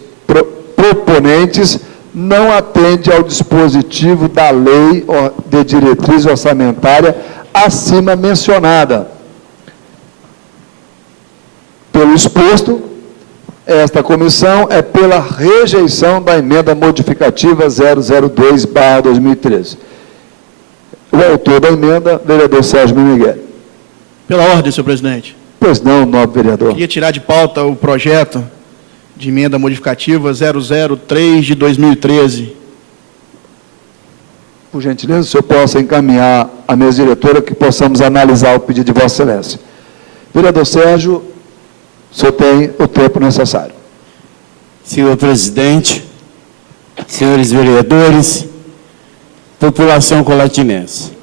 proponentes não atende ao dispositivo da Lei de Diretriz Orçamentária acima mencionada. Pelo exposto, esta comissão é pela rejeição da emenda modificativa 002/2013. O autor da emenda, vereador Sérgio Meneghelli. Pela ordem, senhor presidente. Pois não, nobre vereador. Queria tirar de pauta o projeto de emenda modificativa 003 de 2013. Por gentileza, o senhor possa encaminhar à mesa diretora que possamos analisar o pedido de Vossa Excelência. Vereador Sérgio, o senhor tem o tempo necessário. Senhor presidente, senhores vereadores, população colatinense.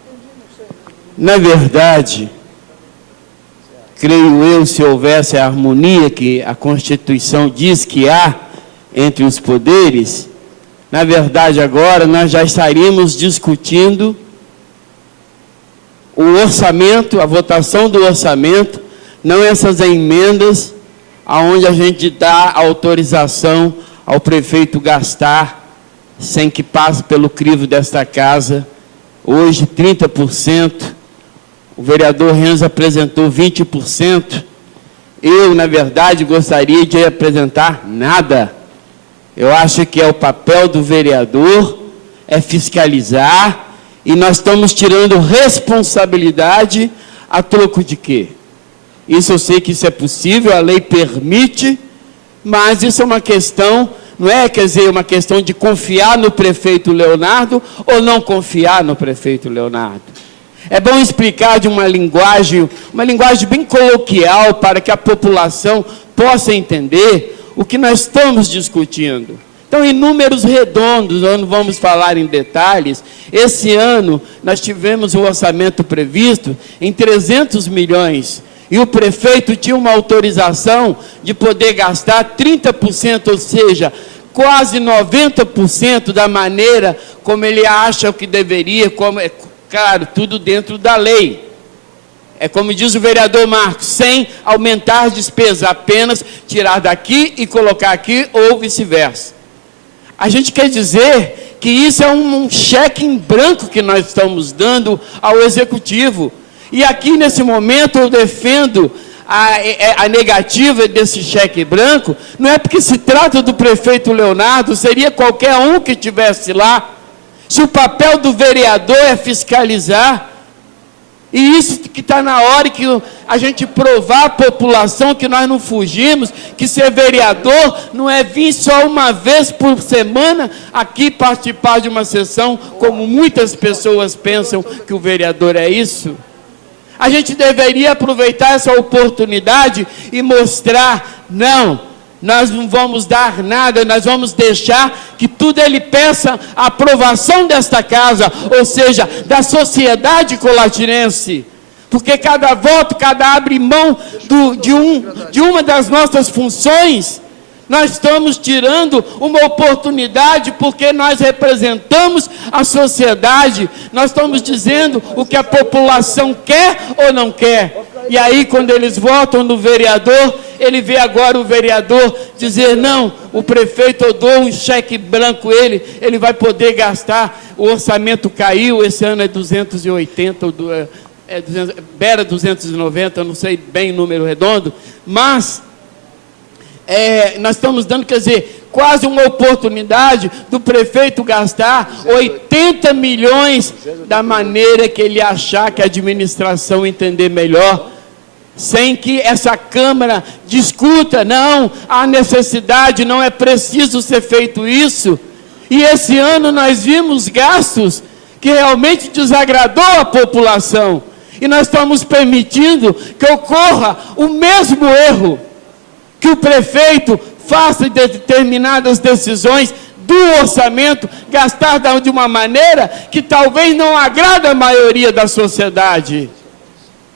Na verdade, creio eu, se houvesse a harmonia que a Constituição diz que há entre os poderes, na verdade agora nós já estaríamos discutindo o orçamento, a votação do orçamento, não essas emendas aonde a gente dá autorização ao prefeito gastar sem que passe pelo crivo desta casa, hoje 30%, o vereador Renzo apresentou 20%, eu, na verdade, gostaria de apresentar nada. Eu acho que é o papel do vereador, é fiscalizar, e nós estamos tirando responsabilidade a troco de quê? Isso eu sei que isso é possível, a lei permite, mas isso é uma questão, não é, quer dizer, uma questão de confiar no prefeito Leonardo ou não confiar no prefeito Leonardo. É bom explicar de uma linguagem bem coloquial para que a população possa entender o que nós estamos discutindo. Então, em números redondos, nós não vamos falar em detalhes, esse ano nós tivemos um orçamento previsto em 300 milhões, e o prefeito tinha uma autorização de poder gastar 30%, ou seja, quase 90% da maneira como ele acha que deveria, como é claro, tudo dentro da lei. É como diz o vereador Marcos, sem aumentar despesa, apenas tirar daqui e colocar aqui, ou vice-versa. A gente quer dizer que isso é um cheque em branco que nós estamos dando ao Executivo. E aqui, nesse momento, eu defendo a negativa desse cheque branco, não é porque se trata do prefeito Leonardo, seria qualquer um que estivesse lá. Se o papel do vereador é fiscalizar, e isso que está na hora que a gente provar à população que nós não fugimos, que ser vereador não é vir só uma vez por semana aqui participar de uma sessão, como muitas pessoas pensam que o vereador é isso. A gente deveria aproveitar essa oportunidade e mostrar, não, nós não vamos dar nada, nós vamos deixar que tudo ele peça a aprovação desta casa, ou seja, da sociedade colatinense. Porque cada voto, cada abre mão de uma das nossas funções, nós estamos tirando uma oportunidade, porque nós representamos a sociedade, nós estamos dizendo o que a população quer ou não quer. E aí, quando eles votam no vereador, ele vê agora o vereador dizer, não, o prefeito, eu dou um cheque branco, ele vai poder gastar, o orçamento caiu, esse ano é 280, beira 290, eu não sei bem o número redondo, mas nós estamos dando, quer dizer, quase uma oportunidade do prefeito gastar 80 milhões da maneira que ele achar que a administração entender melhor, sem que essa Câmara discuta, não, há necessidade, não é preciso ser feito isso. E esse ano nós vimos gastos que realmente desagradou a população, e nós estamos permitindo que ocorra o mesmo erro, que o prefeito faça determinadas decisões do orçamento, gastar de uma maneira que talvez não agrada a maioria da sociedade.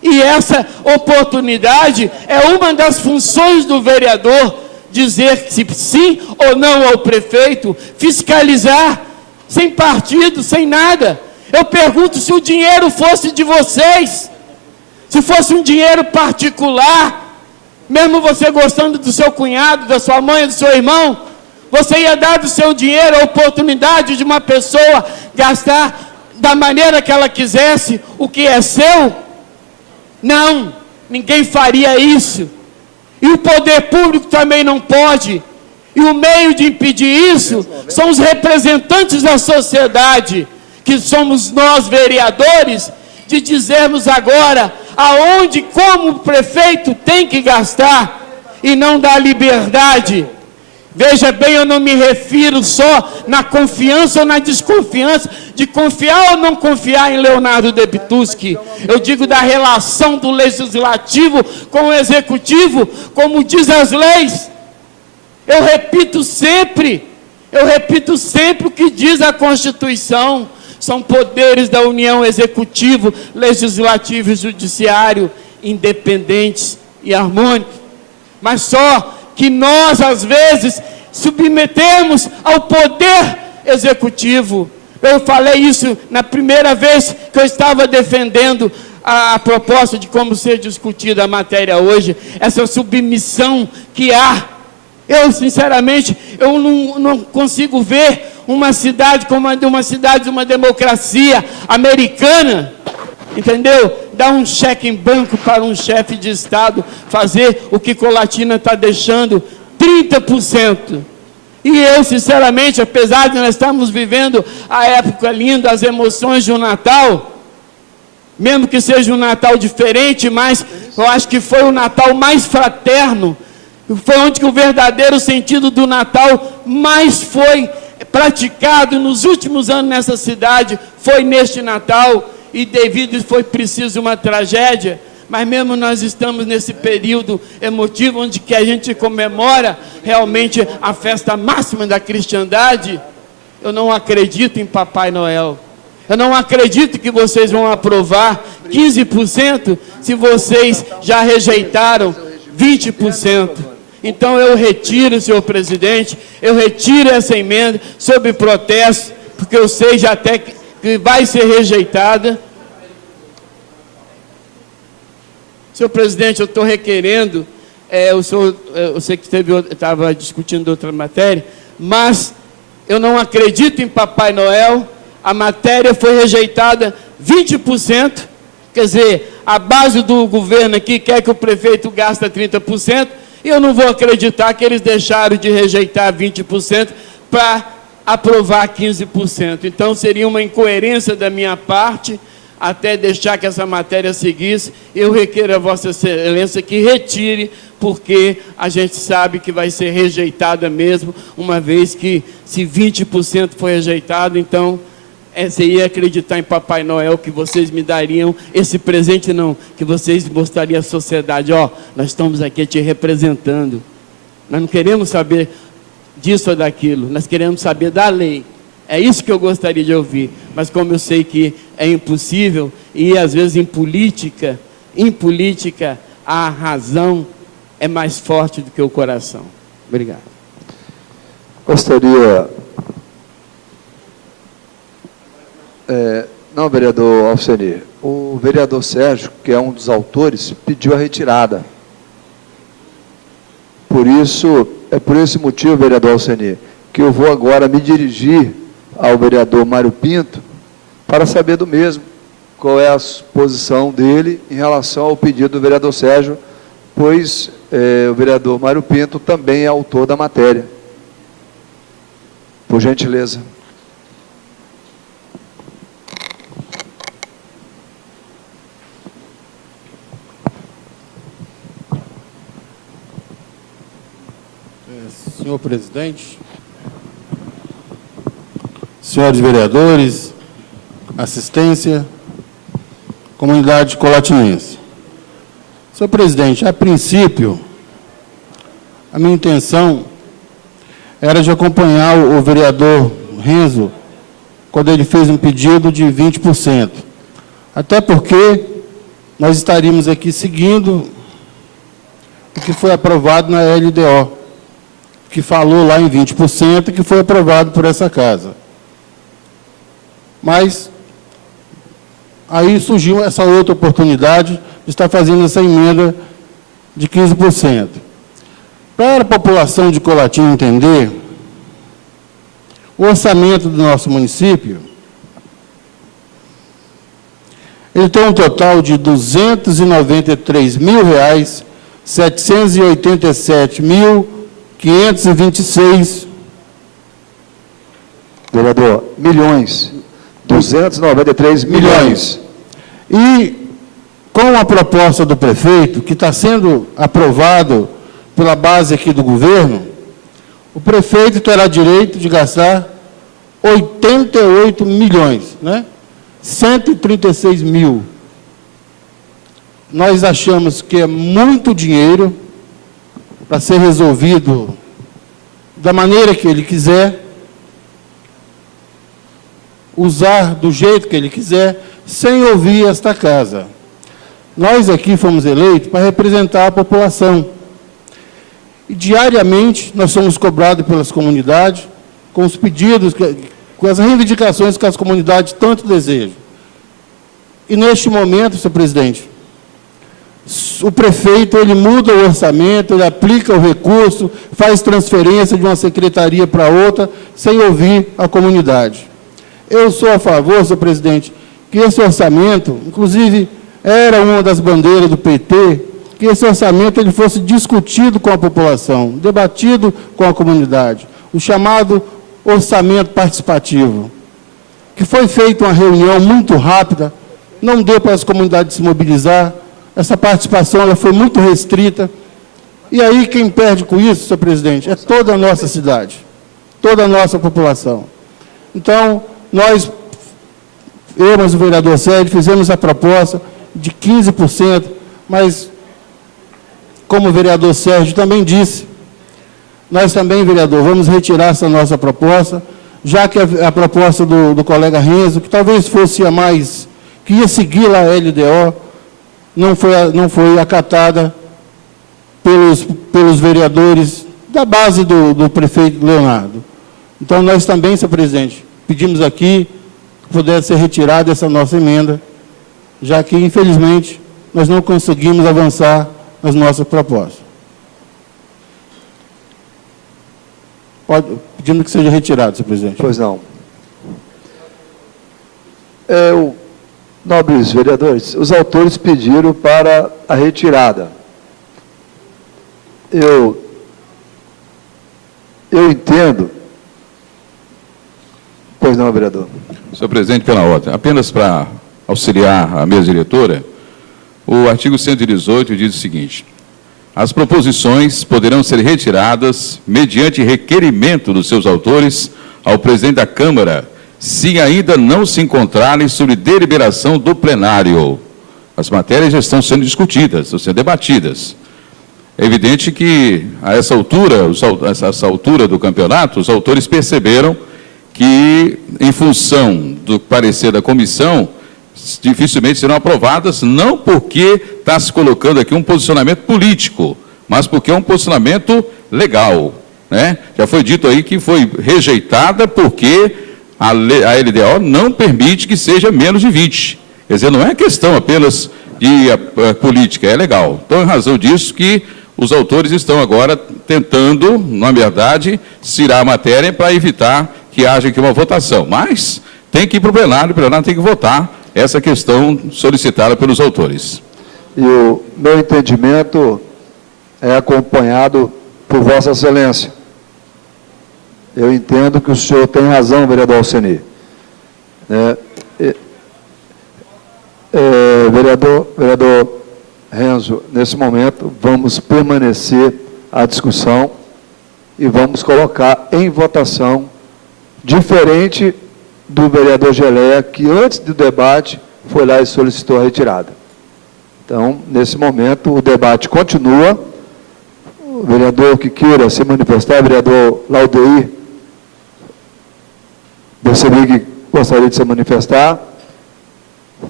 E essa oportunidade é uma das funções do vereador, dizer se sim ou não ao prefeito, fiscalizar, sem partido, sem nada. Eu pergunto, se o dinheiro fosse de vocês, se fosse um dinheiro particular, mesmo você gostando do seu cunhado, da sua mãe, do seu irmão, você ia dar do seu dinheiro a oportunidade de uma pessoa gastar da maneira que ela quisesse o que é seu? Não, ninguém faria isso. E o poder público também não pode. E o meio de impedir isso são os representantes da sociedade, que somos nós, vereadores, de dizermos agora aonde, como o prefeito tem que gastar, e não dar liberdade. Veja bem, eu não me refiro só na confiança ou na desconfiança, de confiar ou não confiar em Leonardo Debituski. Eu digo da relação do legislativo com o executivo, como diz as leis. Eu repito sempre o que diz a Constituição. São poderes da União, executivo, legislativo e judiciário, independentes e harmônicos. Mas só que nós, às vezes, submetemos ao poder executivo. Eu falei isso na primeira vez que eu estava defendendo a proposta de como ser discutida a matéria hoje, essa submissão que há. Eu, sinceramente, eu não consigo ver uma cidade como uma democracia americana, entendeu? Dar um cheque em branco para um chefe de Estado fazer o que Colatina está deixando, 30%. E eu, sinceramente, apesar de nós estarmos vivendo a época linda, as emoções de um Natal, mesmo que seja um Natal diferente, mas eu acho que foi o Natal mais fraterno, foi onde que o verdadeiro sentido do Natal mais foi praticado nos últimos anos nessa cidade, foi neste Natal. E devido foi preciso uma tragédia, mas mesmo nós estamos nesse período emotivo, onde que a gente comemora realmente a festa máxima da cristandade. Eu não acredito em Papai Noel. Eu não acredito que vocês vão aprovar 15%, se vocês já rejeitaram 20%. Então eu retiro, senhor presidente, eu retiro essa emenda sob protesto, porque eu sei já até que vai ser rejeitada. Senhor presidente, eu estou requerendo, eu sei que estava discutindo outra matéria, mas eu não acredito em Papai Noel. A matéria foi rejeitada 20%, quer dizer, a base do governo aqui quer que o prefeito gaste 30%, e eu não vou acreditar que eles deixaram de rejeitar 20% para aprovar 15%. Então, seria uma incoerência da minha parte, até deixar que essa matéria seguisse. Eu requeiro a Vossa Excelência que retire, porque a gente sabe que vai ser rejeitada mesmo, uma vez que, se 20% foi rejeitado, então, você ia acreditar em Papai Noel, que vocês me dariam esse presente, não, que vocês mostrariam à sociedade, ó, nós estamos aqui te representando. Nós não queremos saber disso ou daquilo, nós queremos saber da lei. É isso que eu gostaria de ouvir, mas como eu sei que é impossível, e às vezes em política, a razão é mais forte do que o coração. Obrigado. Gostaria... não, vereador Alcenir, o vereador Sérgio, que é um dos autores, pediu a retirada. Por isso, é por esse motivo, vereador Alcenir, que eu vou agora me dirigir ao vereador Mário Pinto para saber do mesmo, qual é a posição dele em relação ao pedido do vereador Sérgio, pois o vereador Mário Pinto também é autor da matéria. Por gentileza. Senhor presidente, senhores vereadores, assistência, comunidade colatinense. Senhor presidente, a princípio, a minha intenção era de acompanhar o vereador Renzo quando ele fez um pedido de 20%. Até porque nós estaríamos aqui seguindo o que foi aprovado na LDO, que falou lá em 20%, que foi aprovado por essa casa. Mas aí surgiu essa outra oportunidade de estar fazendo essa emenda de 15%. Para a população de Colatina entender, o orçamento do nosso município, ele tem um total de R$ 293.787.526. Vereador, milhões. 293 milhões. E com a proposta do prefeito, que está sendo aprovado pela base aqui do governo, o prefeito terá direito de gastar 88 milhões, né? 136 mil. Nós achamos que é muito dinheiro para ser resolvido da maneira que ele quiser, usar do jeito que ele quiser, sem ouvir esta casa. Nós aqui fomos eleitos para representar a população. E diariamente nós somos cobrados pelas comunidades, com os pedidos, com as reivindicações que as comunidades tanto desejam. E neste momento, senhor presidente, o prefeito, ele muda o orçamento, ele aplica o recurso, faz transferência de uma secretaria para outra, sem ouvir a comunidade. Eu sou a favor, senhor presidente, que esse orçamento, inclusive, era uma das bandeiras do PT, que esse orçamento ele fosse discutido com a população, debatido com a comunidade, o chamado orçamento participativo, que foi feita uma reunião muito rápida, não deu para as comunidades se mobilizar, essa participação ela foi muito restrita, e aí quem perde com isso, senhor presidente, é toda a nossa cidade, toda a nossa população. Então, nós, eu, mas o vereador Sérgio, fizemos a proposta de 15%, mas, como o vereador Sérgio também disse, nós também, vereador, vamos retirar essa nossa proposta, já que a proposta do colega Renzo, que talvez fosse a mais, que ia seguir lá a LDO, não foi acatada pelos vereadores da base do prefeito Leonardo. Então, nós também, senhor presidente, pedimos aqui que pudesse ser retirada essa nossa emenda, já que, infelizmente, nós não conseguimos avançar nas nossas propostas. Pedimos que seja retirado, senhor presidente. Pois não. Nobres vereadores, os autores pediram para a retirada. Eu entendo. Pois não, vereador. Senhor presidente, pela ordem, apenas para auxiliar a mesa diretora, o artigo 118 diz o seguinte: as proposições poderão ser retiradas mediante requerimento dos seus autores ao presidente da Câmara, se ainda não se encontrarem sob deliberação do plenário. As matérias já estão sendo discutidas, estão sendo debatidas. É evidente que, a essa altura do campeonato, os autores perceberam que, em função do parecer da comissão, dificilmente serão aprovadas, não porque está se colocando aqui um posicionamento político, mas porque é um posicionamento legal, né? Já foi dito aí que foi rejeitada porque a LDO não permite que seja menos de 20. Quer dizer, não é questão apenas de política, é legal. Então, em razão disso que os autores estão agora tentando, na verdade, tirar a matéria para evitar que haja aqui uma votação. Mas tem que ir para o plenário tem que votar essa questão solicitada pelos autores. E o meu entendimento é acompanhado por Vossa Excelência. Eu entendo que o senhor tem razão, vereador Alceni. Vereador Renzo, nesse momento, vamos permanecer a discussão e vamos colocar em votação, diferente do vereador Geleia, que antes do debate foi lá e solicitou a retirada. Então, nesse momento, o debate continua. O vereador que queira se manifestar, vereador Laudeir, percebi que gostaria de se manifestar.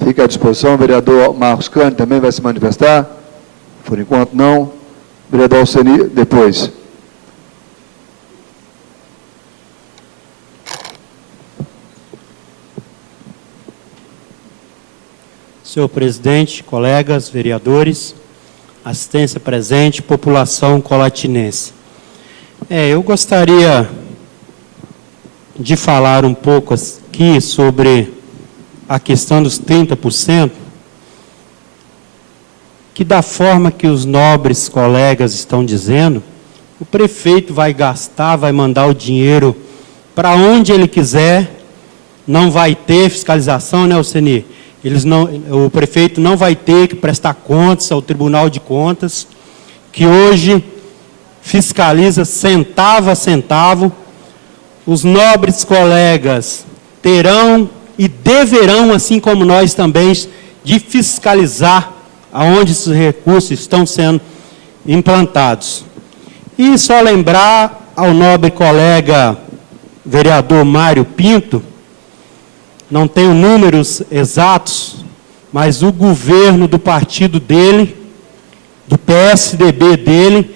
Fica à disposição. O vereador Marcos Cândido também vai se manifestar? Por enquanto, não. Vereador Alceni, depois. Senhor presidente, colegas, vereadores, assistência presente, população colatinense. Eu gostaria de falar um pouco aqui sobre a questão dos 30%, que da forma que os nobres colegas estão dizendo, o prefeito vai gastar, vai mandar o dinheiro para onde ele quiser, não vai ter fiscalização, né, Alceni? O prefeito não vai ter que prestar contas ao Tribunal de Contas, que hoje fiscaliza centavo a centavo. Os nobres colegas terão e deverão, assim como nós também, de fiscalizar aonde esses recursos estão sendo implantados. E só lembrar ao nobre colega vereador Mário Pinto, não tenho números exatos, mas o governo do partido dele, do PSDB dele,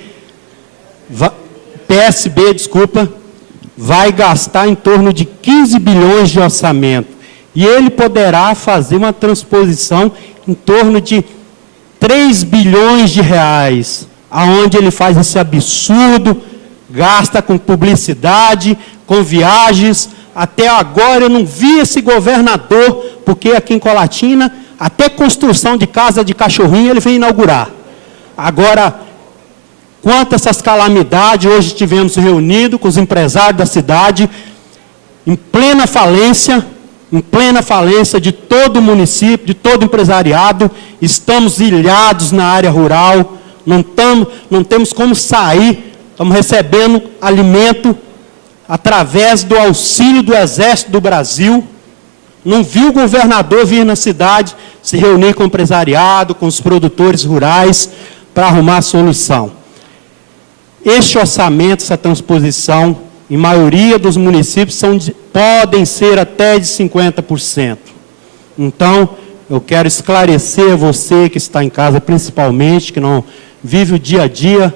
vai gastar em torno de 15 bilhões de orçamento. E ele poderá fazer uma transposição em torno de 3 bilhões de reais, aonde ele faz esse absurdo, gasta com publicidade, com viagens. Até agora eu não vi esse governador, porque aqui em Colatina, até construção de casa de cachorrinho ele vem inaugurar. Agora, quanto a essas calamidades, hoje estivemos reunidos com os empresários da cidade, em plena falência de todo o município, de todo o empresariado, estamos ilhados na área rural, não temos como sair, estamos recebendo alimento através do auxílio do Exército do Brasil. Não vi o governador vir na cidade, se reunir com o empresariado, com os produtores rurais, para arrumar a solução. Este orçamento, essa transposição, em maioria dos municípios, podem ser até de 50%. Então, eu quero esclarecer a você que está em casa, principalmente, que não vive o dia a dia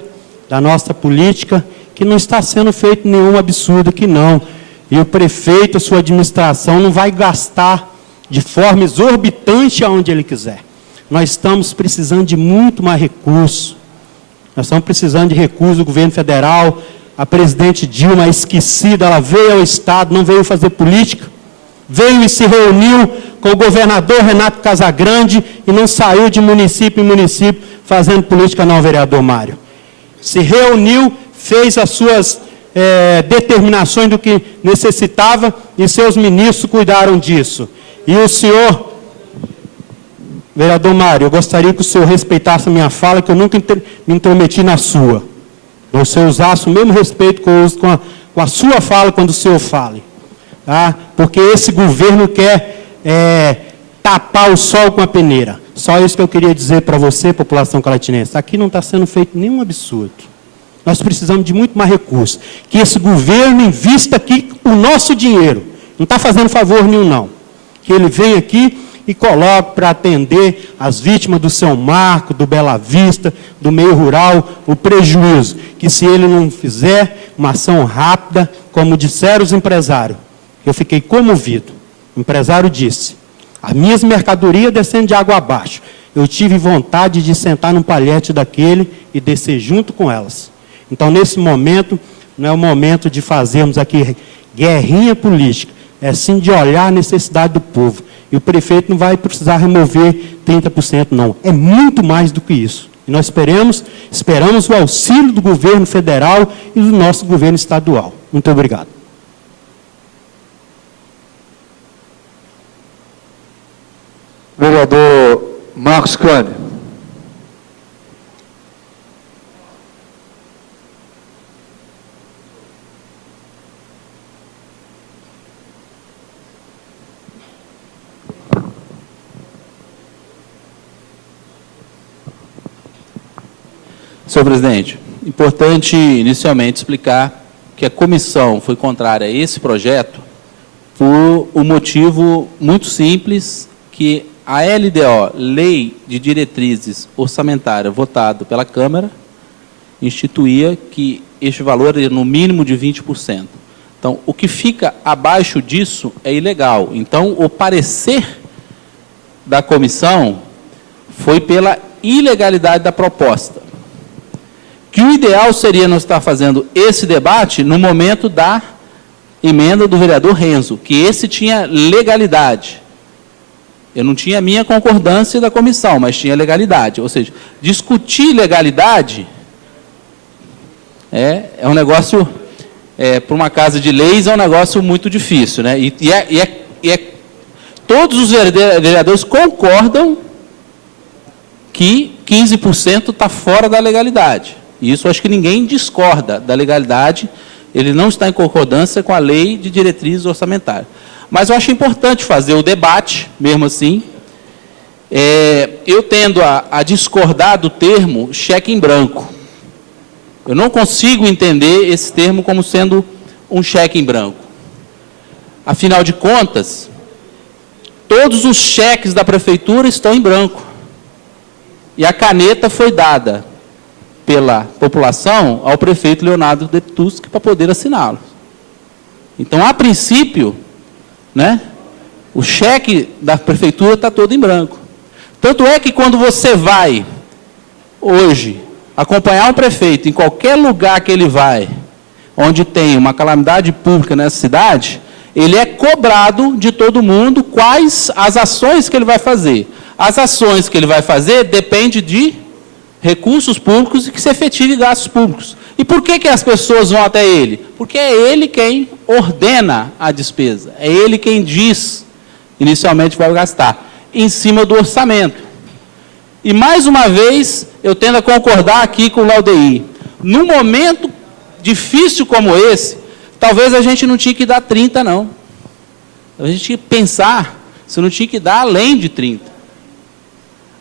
da nossa política, que não está sendo feito nenhum absurdo aqui não. E o prefeito, a sua administração, não vai gastar de forma exorbitante aonde ele quiser. Nós estamos precisando de muito mais recurso. Nós estamos precisando de recursos do governo federal. A presidente Dilma é esquecida, ela veio ao Estado, não veio fazer política. Veio e se reuniu com o governador Renato Casagrande e não saiu de município em município fazendo política não, vereador Mário. Se reuniu, fez as suas determinações do que necessitava e seus ministros cuidaram disso. E o senhor, vereador Mário, eu gostaria que o senhor respeitasse a minha fala, que eu nunca me intrometi na sua. O senhor usasse o mesmo respeito que eu uso com a sua fala quando o senhor fale. Tá? Porque esse governo quer tapar o sol com a peneira. Só isso que eu queria dizer para você, população colatinense. Aqui não está sendo feito nenhum absurdo. Nós precisamos de muito mais recursos. Que esse governo invista aqui o nosso dinheiro. Não está fazendo favor nenhum, não. Que ele venha aqui e coloque para atender as vítimas do São Marco, do Bela Vista, do meio rural, o prejuízo. Que se ele não fizer uma ação rápida, como disseram os empresários, eu fiquei comovido. O empresário disse, as minhas mercadorias descendo de água abaixo. Eu tive vontade de sentar num palhete daquele e descer junto com elas. Então, nesse momento, não é o momento de fazermos aqui guerrinha política, é sim de olhar a necessidade do povo. E o prefeito não vai precisar remover 30%, não. É muito mais do que isso. E nós esperamos o auxílio do governo federal e do nosso governo estadual. Muito obrigado. Vereador Marcos Cândido. Senhor presidente, importante inicialmente explicar que a comissão foi contrária a esse projeto por um motivo muito simples, que a LDO, Lei de Diretrizes Orçamentárias, votado pela Câmara, instituía que este valor era no mínimo de 20%. Então, o que fica abaixo disso é ilegal. Então, o parecer da comissão foi pela ilegalidade da proposta. Que o ideal seria nós estar fazendo esse debate no momento da emenda do vereador Renzo, que esse tinha legalidade. Eu não tinha a minha concordância da comissão, mas tinha legalidade. Ou seja, discutir legalidade é um negócio, para uma casa de leis, é um negócio muito difícil, né? Todos os vereadores concordam que 15% está fora da legalidade. Isso acho que ninguém discorda da legalidade, ele não está em concordância com a lei de diretrizes orçamentárias. Mas eu acho importante fazer o debate, mesmo assim. Eu tendo a discordar do termo cheque em branco. Eu não consigo entender esse termo como sendo um cheque em branco. Afinal de contas, todos os cheques da prefeitura estão em branco. E a caneta foi dada pela população ao prefeito Leonardo de Tusque para poder assiná-los. Então, a princípio, né, o cheque da prefeitura está todo em branco. Tanto é que quando você vai, hoje, acompanhar um prefeito em qualquer lugar que ele vai, onde tem uma calamidade pública nessa cidade, ele é cobrado de todo mundo quais as ações que ele vai fazer. As ações que ele vai fazer dependem de recursos públicos e que se efetive gastos públicos. E por que as pessoas vão até ele? Porque é ele quem ordena a despesa, é ele quem diz, inicialmente vai gastar, em cima do orçamento. E, mais uma vez, eu tendo a concordar aqui com o Laudeir. Num momento difícil como esse, talvez a gente não tinha que dar 30, não. A gente tinha que pensar se não tinha que dar além de 30.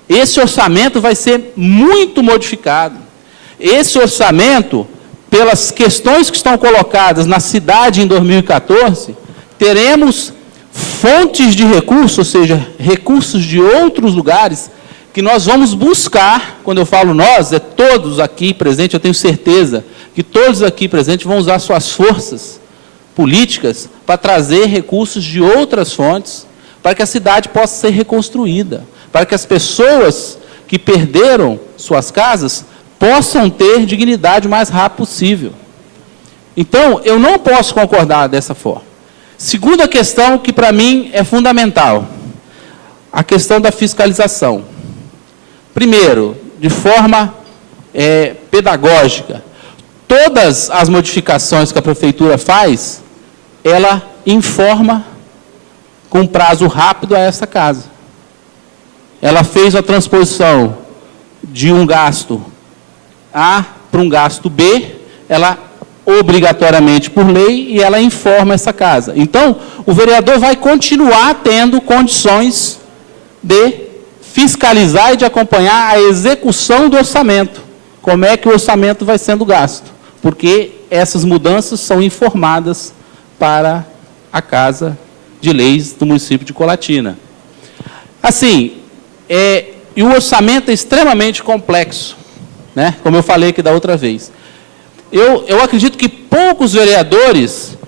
Esse orçamento vai ser muito modificado. Esse orçamento, pelas questões que estão colocadas na cidade em 2014, teremos fontes de recursos, ou seja, recursos de outros lugares, que nós vamos buscar. Quando eu falo nós, é todos aqui presentes, eu tenho certeza que todos aqui presentes vão usar suas forças políticas para trazer recursos de outras fontes, para que a cidade possa ser reconstruída, para que as pessoas que perderam suas casas possam ter dignidade o mais rápido possível. Então, eu não posso concordar dessa forma. Segunda questão que para mim é fundamental, a questão da fiscalização. Primeiro, de forma pedagógica, todas as modificações que a prefeitura faz, ela informa com prazo rápido a essa casa. Ela fez a transposição de um gasto A para um gasto B, ela obrigatoriamente por lei, e ela informa essa casa. Então, o vereador vai continuar tendo condições de fiscalizar e de acompanhar a execução do orçamento. Como é que o orçamento vai sendo gasto? Porque essas mudanças são informadas para a Casa de Leis do município de Colatina. Assim, e o orçamento é extremamente complexo, né? Como eu falei aqui da outra vez. Eu acredito que poucos vereadores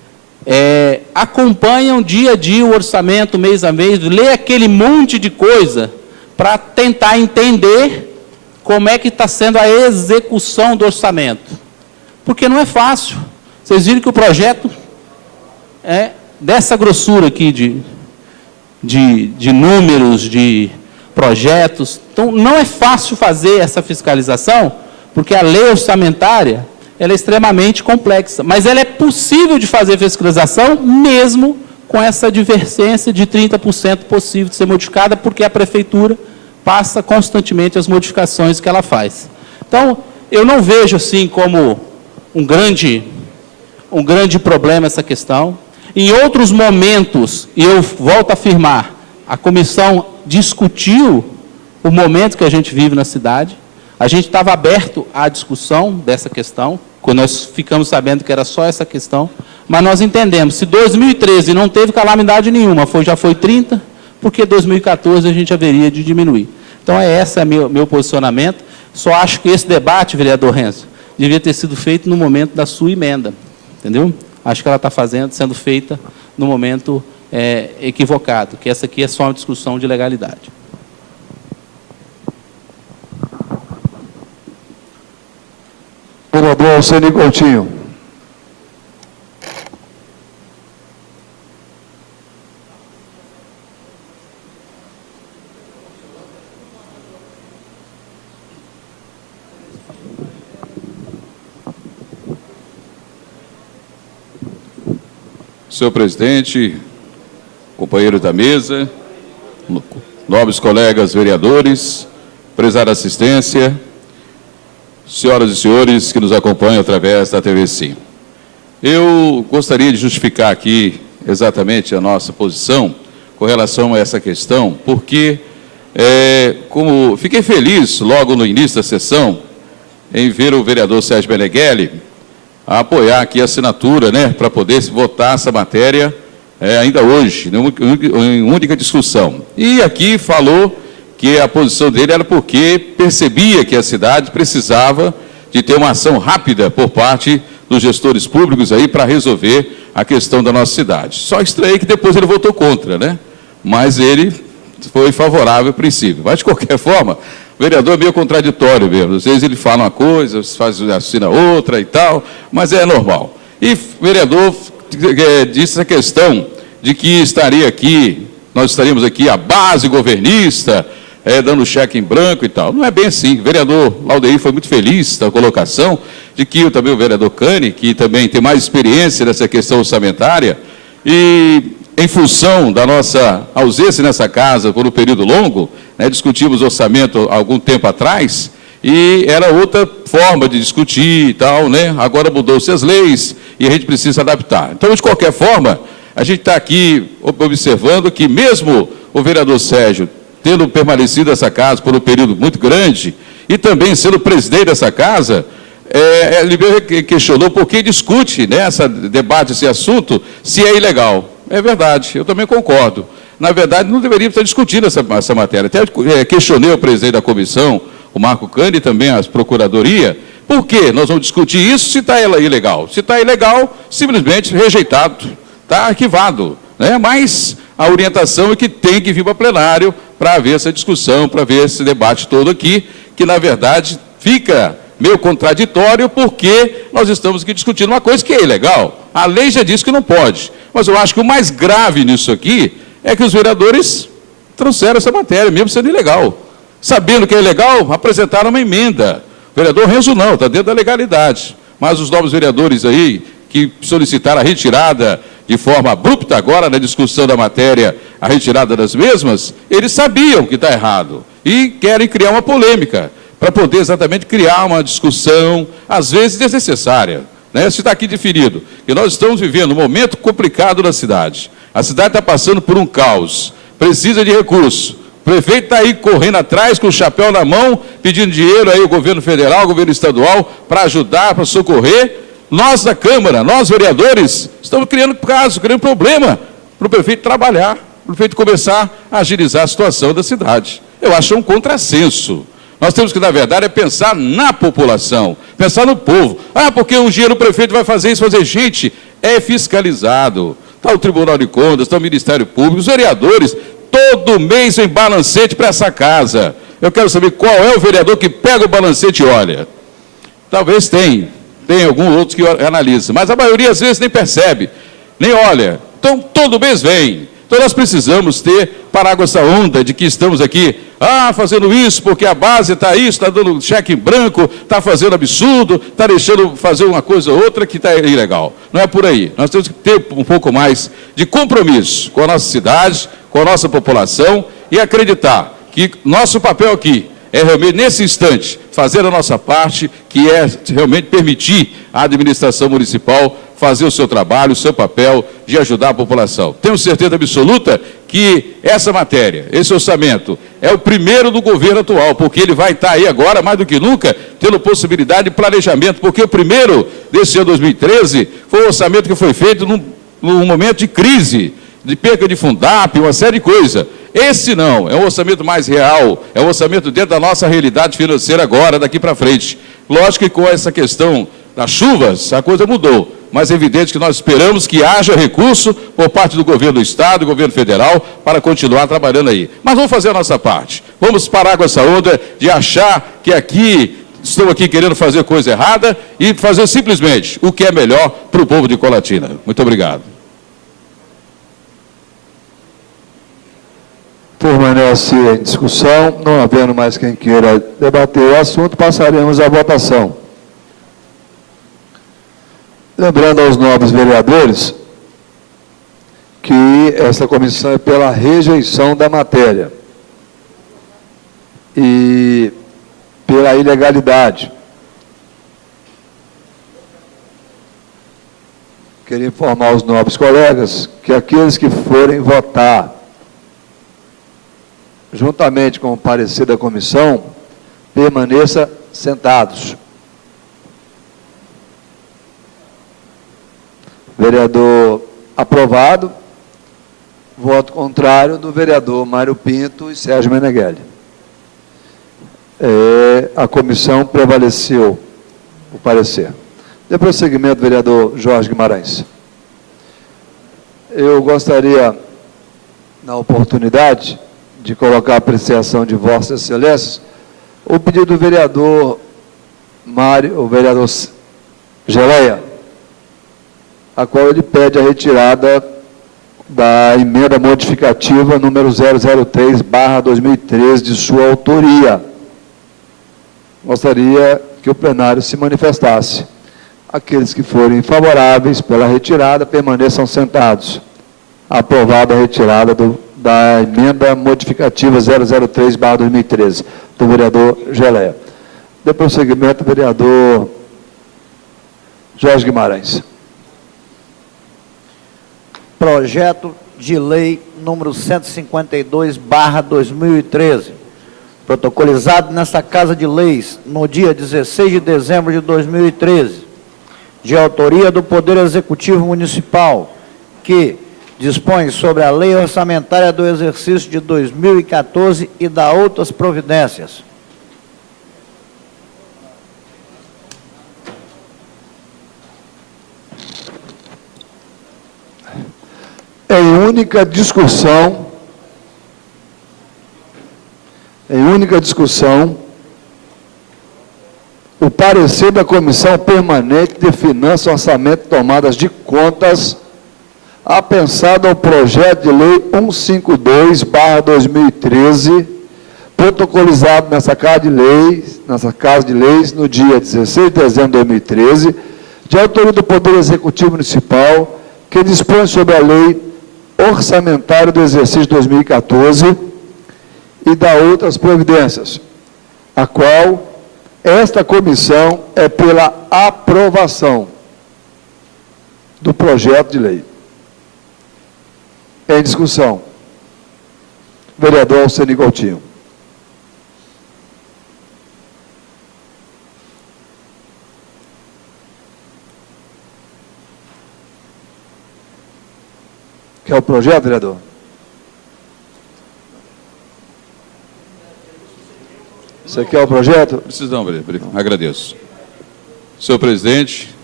acompanham dia a dia o orçamento, mês a mês, lê aquele monte de coisa para tentar entender como é que está sendo a execução do orçamento. Porque não é fácil. Vocês viram que o projeto é dessa grossura aqui de números, de projetos. Então, não é fácil fazer essa fiscalização, porque a lei orçamentária ela é extremamente complexa. Mas ela é possível de fazer fiscalização, mesmo com essa divergência de 30% possível de ser modificada, porque a prefeitura passa constantemente as modificações que ela faz. Então, eu não vejo assim como um grande problema essa questão. Em outros momentos, e eu volto a afirmar, a comissão discutiu o momento que a gente vive na cidade, a gente estava aberto à discussão dessa questão, quando nós ficamos sabendo que era só essa questão, mas nós entendemos, se 2013 não teve calamidade nenhuma, já foi 30%, porque 2014 a gente haveria de diminuir. Então, esse é meu posicionamento. Só acho que esse debate, vereador Renzo, devia ter sido feito no momento da sua emenda, entendeu? Acho que ela está sendo feita no momento equivocado, que essa aqui é só uma discussão de legalidade. Vereador Alceni Coutinho. Senhor presidente, companheiros da mesa, nobres colegas vereadores, prezada assistência, senhoras e senhores que nos acompanham através da TV Sim. Eu gostaria de justificar aqui exatamente a nossa posição com relação a essa questão, porque como fiquei feliz logo no início da sessão em ver o vereador Sérgio Meneghelli a apoiar aqui a assinatura, né, para poder votar essa matéria ainda hoje, em única discussão. E aqui falou que a posição dele era porque percebia que a cidade precisava de ter uma ação rápida por parte dos gestores públicos aí para resolver a questão da nossa cidade. Só estranhei que depois ele votou contra, né? Mas ele foi favorável ao princípio. Mas, de qualquer forma, o vereador é meio contraditório mesmo. Às vezes ele fala uma coisa, assina outra e tal, mas é normal. E o vereador disse a questão de que estaria aqui, nós estaríamos aqui a base governista, dando cheque em branco e tal. Não é bem assim. O vereador Laudeir foi muito feliz da colocação de que também o vereador Cani, que também tem mais experiência nessa questão orçamentária, e em função da nossa ausência nessa casa por um período longo, né, discutimos orçamento há algum tempo atrás, e era outra forma de discutir e tal, né? Agora mudou-se as leis e a gente precisa adaptar. Então, de qualquer forma, a gente está aqui observando que mesmo o vereador Sérgio tendo permanecido nessa casa por um período muito grande, e também sendo presidente dessa casa, ele questionou por que discute, né, debate esse assunto, se é ilegal. É verdade, eu também concordo. Na verdade, não deveríamos estar discutindo essa matéria. Até questionei o presidente da comissão, o Marco Cani, e também a procuradoria, por que nós vamos discutir isso se está ilegal? Se está ilegal, simplesmente rejeitado, está arquivado, né? Mas a orientação é que tem que vir para plenário para haver essa discussão, para ver esse debate todo aqui, que na verdade fica meio contraditório, porque nós estamos aqui discutindo uma coisa que é ilegal. A lei já diz que não pode. Mas eu acho que o mais grave nisso aqui é que os vereadores trouxeram essa matéria, mesmo sendo ilegal. Sabendo que é ilegal, apresentaram uma emenda. O vereador Renzo não, está dentro da legalidade. Mas os novos vereadores aí, que solicitaram a retirada de forma abrupta agora na discussão da matéria, a retirada das mesmas, eles sabiam que está errado e querem criar uma polêmica para poder exatamente criar uma discussão, às vezes desnecessária, né? Se está aqui definido que nós estamos vivendo um momento complicado na cidade, a cidade está passando por um caos, precisa de recursos, o prefeito está aí correndo atrás com o chapéu na mão, pedindo dinheiro aí ao governo federal, ao governo estadual, para ajudar, para socorrer. Nós da Câmara, nós vereadores, estamos criando caso, criando problema para o prefeito trabalhar, para o prefeito começar a agilizar a situação da cidade. Eu acho um contrassenso. Nós temos que, na verdade, pensar na população, pensar no povo. Ah, porque um dia o prefeito vai fazer isso, fazer. Gente, é fiscalizado. Está o Tribunal de Contas, está o Ministério Público, os vereadores, todo mês vem balancete para essa casa. Eu quero saber qual é o vereador que pega o balancete e olha. Talvez tenha. Tem alguns outros que analisam, mas a maioria às vezes nem percebe, nem olha. Então, todo mês vem. Então, nós precisamos parar com essa onda de que estamos aqui, fazendo isso porque a base está isso, está dando cheque em branco, está fazendo absurdo, está deixando fazer uma coisa ou outra que está ilegal. Não é por aí. Nós temos que ter um pouco mais de compromisso com a nossa cidade, com a nossa população e acreditar que nosso papel aqui é realmente, nesse instante, fazer a nossa parte, que é realmente permitir à administração municipal fazer o seu trabalho, o seu papel de ajudar a população. Tenho certeza absoluta que essa matéria, esse orçamento, é o primeiro do governo atual, porque ele vai estar aí agora, mais do que nunca, tendo possibilidade de planejamento, porque o primeiro desse ano 2013 foi um orçamento que foi feito num momento de crise, de perca de Fundap, uma série de coisas. Esse não, é um orçamento mais real, é um orçamento dentro da nossa realidade financeira agora, daqui para frente. Lógico que com essa questão das chuvas, a coisa mudou, mas é evidente que nós esperamos que haja recurso por parte do governo do Estado, do governo federal, para continuar trabalhando aí. Mas vamos fazer a nossa parte. Vamos parar com essa onda de achar que estão aqui querendo fazer coisa errada e fazer simplesmente o que é melhor para o povo de Colatina. Muito obrigado. Permanece em discussão. Não havendo mais quem queira debater o assunto, passaremos à votação. Lembrando aos nobres vereadores que essa comissão é pela rejeição da matéria e pela ilegalidade. Queria informar os nobres colegas que aqueles que forem votar juntamente com o parecer da comissão, permaneça sentados. Vereador aprovado. Voto contrário do vereador Mário Pinto e Sérgio Meneghelli. A comissão prevaleceu o parecer. De prosseguimento, vereador Jorge Guimarães. Eu gostaria, na oportunidade, de colocar a apreciação de Vossas Excelências, o pedido do vereador o vereador Geleia, a qual ele pede a retirada da emenda modificativa número 003/2013 de sua autoria. Gostaria que o plenário se manifestasse. Aqueles que forem favoráveis pela retirada, permaneçam sentados. Aprovada a retirada da emenda modificativa 003/2013, do vereador Geleia. De prosseguimento, vereador Jorge Guimarães. Projeto de lei número 152/2013, protocolizado nesta Casa de Leis no dia 16 de dezembro de 2013, de autoria do Poder Executivo Municipal, que dispõe sobre a lei orçamentária do exercício de 2014 e dá outras providências. Em única discussão, o parecer da Comissão Permanente de Finanças, Orçamento e Tomadas de Contas, apensado ao projeto de lei 152/2013, protocolizado nessa Casa de Leis no dia 16 de dezembro de 2013, de autoria do Poder Executivo Municipal, que dispõe sobre a lei orçamentária do exercício de 2014 e dá outras providências, a qual esta comissão é pela aprovação do projeto de lei. Em discussão. Vereador Alceni Coutinho. Quer o projeto, vereador? Você quer o projeto? Precisão, vereador. Agradeço. Senhor presidente,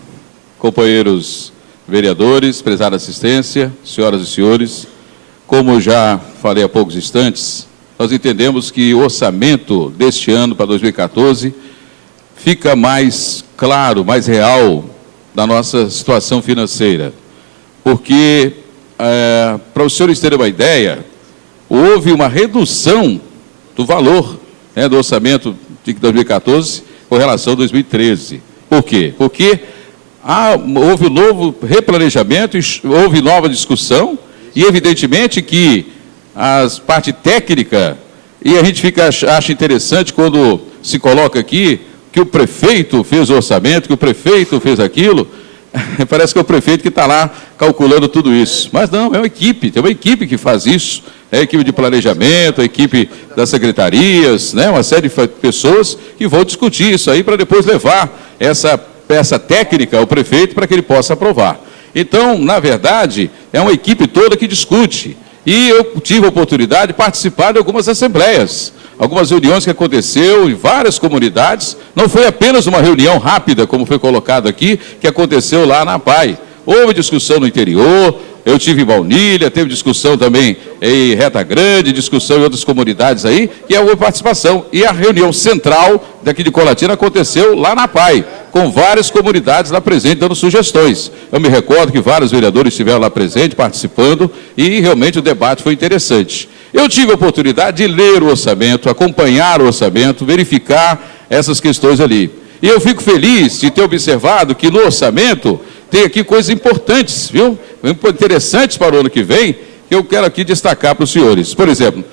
companheiros vereadores, prezada assistência, senhoras e senhores, como já falei há poucos instantes, nós entendemos que o orçamento deste ano para 2014 fica mais claro, mais real da nossa situação financeira, porque, para os senhores terem uma ideia, houve uma redução do valor do orçamento de 2014 com relação a 2013. Por quê? Porque houve um novo replanejamento, houve nova discussão, e evidentemente que a parte técnica, e a gente acha interessante quando se coloca aqui que o prefeito fez o orçamento, que o prefeito fez aquilo, parece que é o prefeito que está lá calculando tudo isso. Mas não, é uma equipe, tem uma equipe que faz isso, é a equipe de planejamento, a equipe das secretarias, uma série de pessoas que vão discutir isso aí para depois levar essa peça técnica ao prefeito para que ele possa aprovar. Então, na verdade, é uma equipe toda que discute. E eu tive a oportunidade de participar de algumas assembleias, algumas reuniões que aconteceu em várias comunidades. Não foi apenas uma reunião rápida, como foi colocado aqui, que aconteceu lá na APAI. Houve discussão no interior, eu tive em Baunilha, teve discussão também em Reta Grande, discussão em outras comunidades aí, que houve participação. E a reunião central daqui de Colatina aconteceu lá na APAI, com várias comunidades lá presentes, dando sugestões. Eu me recordo que vários vereadores estiveram lá presentes, participando, e realmente o debate foi interessante. Eu tive a oportunidade de ler o orçamento, acompanhar o orçamento, verificar essas questões ali. E eu fico feliz de ter observado que no orçamento tem aqui coisas importantes, viu? Interessantes para o ano que vem, que eu quero aqui destacar para os senhores. Por exemplo,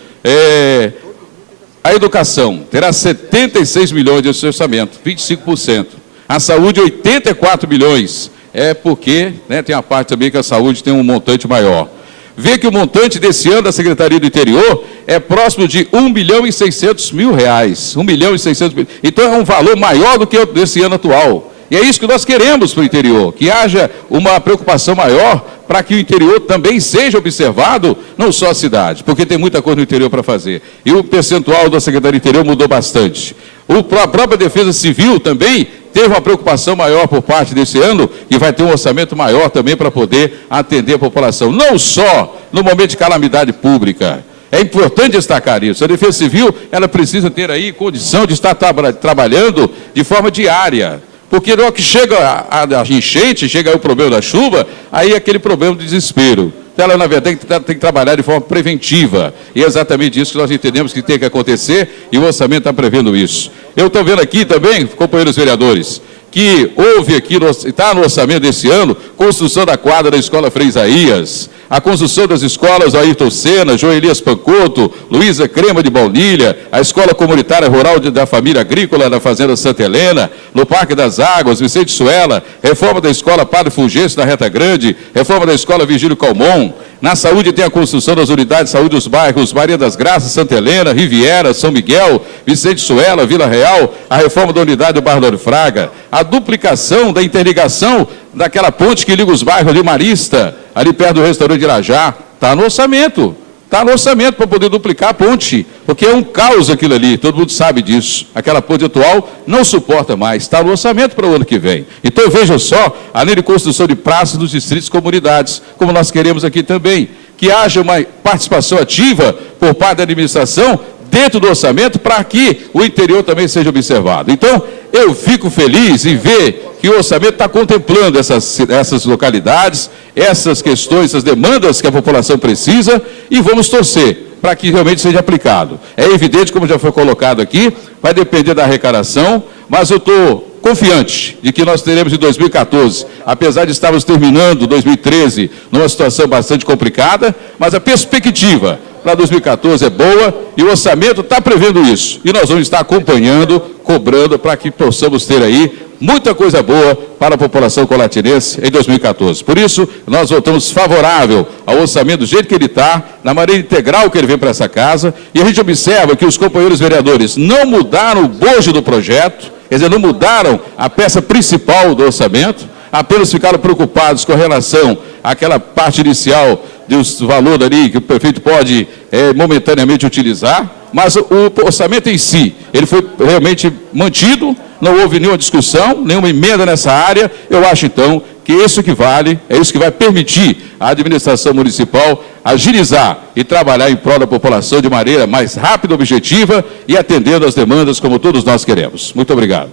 a educação terá 76 milhões de orçamento, 25%. A saúde, 84 milhões. É porque, né, tem a parte também que a saúde tem um montante maior. Vê que o montante desse ano da Secretaria do Interior é próximo de R$1.600.000. 1.600.000. Então é um valor maior do que o desse ano atual. E é isso que nós queremos para o interior, que haja uma preocupação maior para que o interior também seja observado, não só a cidade, porque tem muita coisa no interior para fazer. E o percentual da Secretaria do Interior mudou bastante. A própria Defesa Civil também teve uma preocupação maior por parte desse ano, e vai ter um orçamento maior também para poder atender a população, não só no momento de calamidade pública. É importante destacar isso. A Defesa Civil, ela precisa ter aí condição de estar trabalhando de forma diária. Porque na hora que chega a enchente, chega aí o problema da chuva, aí é aquele problema do desespero. Então, ela, na verdade, tem que trabalhar de forma preventiva. E é exatamente isso que nós entendemos que tem que acontecer, e o orçamento está prevendo isso. Eu estou vendo aqui também, companheiros vereadores, que houve aqui, está no orçamento desse ano, construção da quadra da Escola Frei Isaías, a construção das escolas Ayrton Senna, Joelias Pancoto, Luísa Crema de Baunilha, a Escola Comunitária Rural da Família Agrícola da Fazenda Santa Helena, no Parque das Águas, Vicente Suela, reforma da Escola Padre Fulgêncio na Reta Grande, reforma da Escola Vigílio Calmon. Na saúde tem a construção das unidades de saúde dos bairros Maria das Graças, Santa Helena, Riviera, São Miguel, Vicente Suela, Vila Real, a reforma da unidade do Barro do Fraga, a duplicação da interligação daquela ponte que liga os bairros de Marista, ali perto do restaurante de Irajá, está no orçamento. Está no orçamento para poder duplicar a ponte, porque é um caos aquilo ali, todo mundo sabe disso. Aquela ponte atual não suporta mais, está no orçamento para o ano que vem. Então veja só, além de construção de praças nos distritos e comunidades, como nós queremos aqui também, que haja uma participação ativa por parte da administração dentro do orçamento para que o interior também seja observado. Então, eu fico feliz em ver que o orçamento está contemplando essas localidades, essas questões, essas demandas que a população precisa, e vamos torcer para que realmente seja aplicado. É evidente, como já foi colocado aqui, vai depender da arrecadação, mas eu estou confiante de que nós teremos em 2014, apesar de estarmos terminando 2013 numa situação bastante complicada, mas a perspectiva para 2014 é boa e o orçamento está prevendo isso. E nós vamos estar acompanhando, cobrando, para que possamos ter aí muita coisa boa para a população colatinense em 2014. Por isso, nós votamos favorável ao orçamento do jeito que ele está, na maneira integral que ele vem para essa casa, e a gente observa que os companheiros vereadores não mudaram o bojo do projeto, quer dizer, não mudaram a peça principal do orçamento, apenas ficaram preocupados com relação àquela parte inicial dos valores ali que o prefeito pode momentaneamente utilizar, mas o orçamento em si, ele foi realmente mantido, não houve nenhuma discussão, nenhuma emenda nessa área. Eu acho, então, que isso que vale, é isso que vai permitir à administração municipal agilizar e trabalhar em prol da população de maneira mais rápida, objetiva e atendendo às demandas como todos nós queremos. Muito obrigado.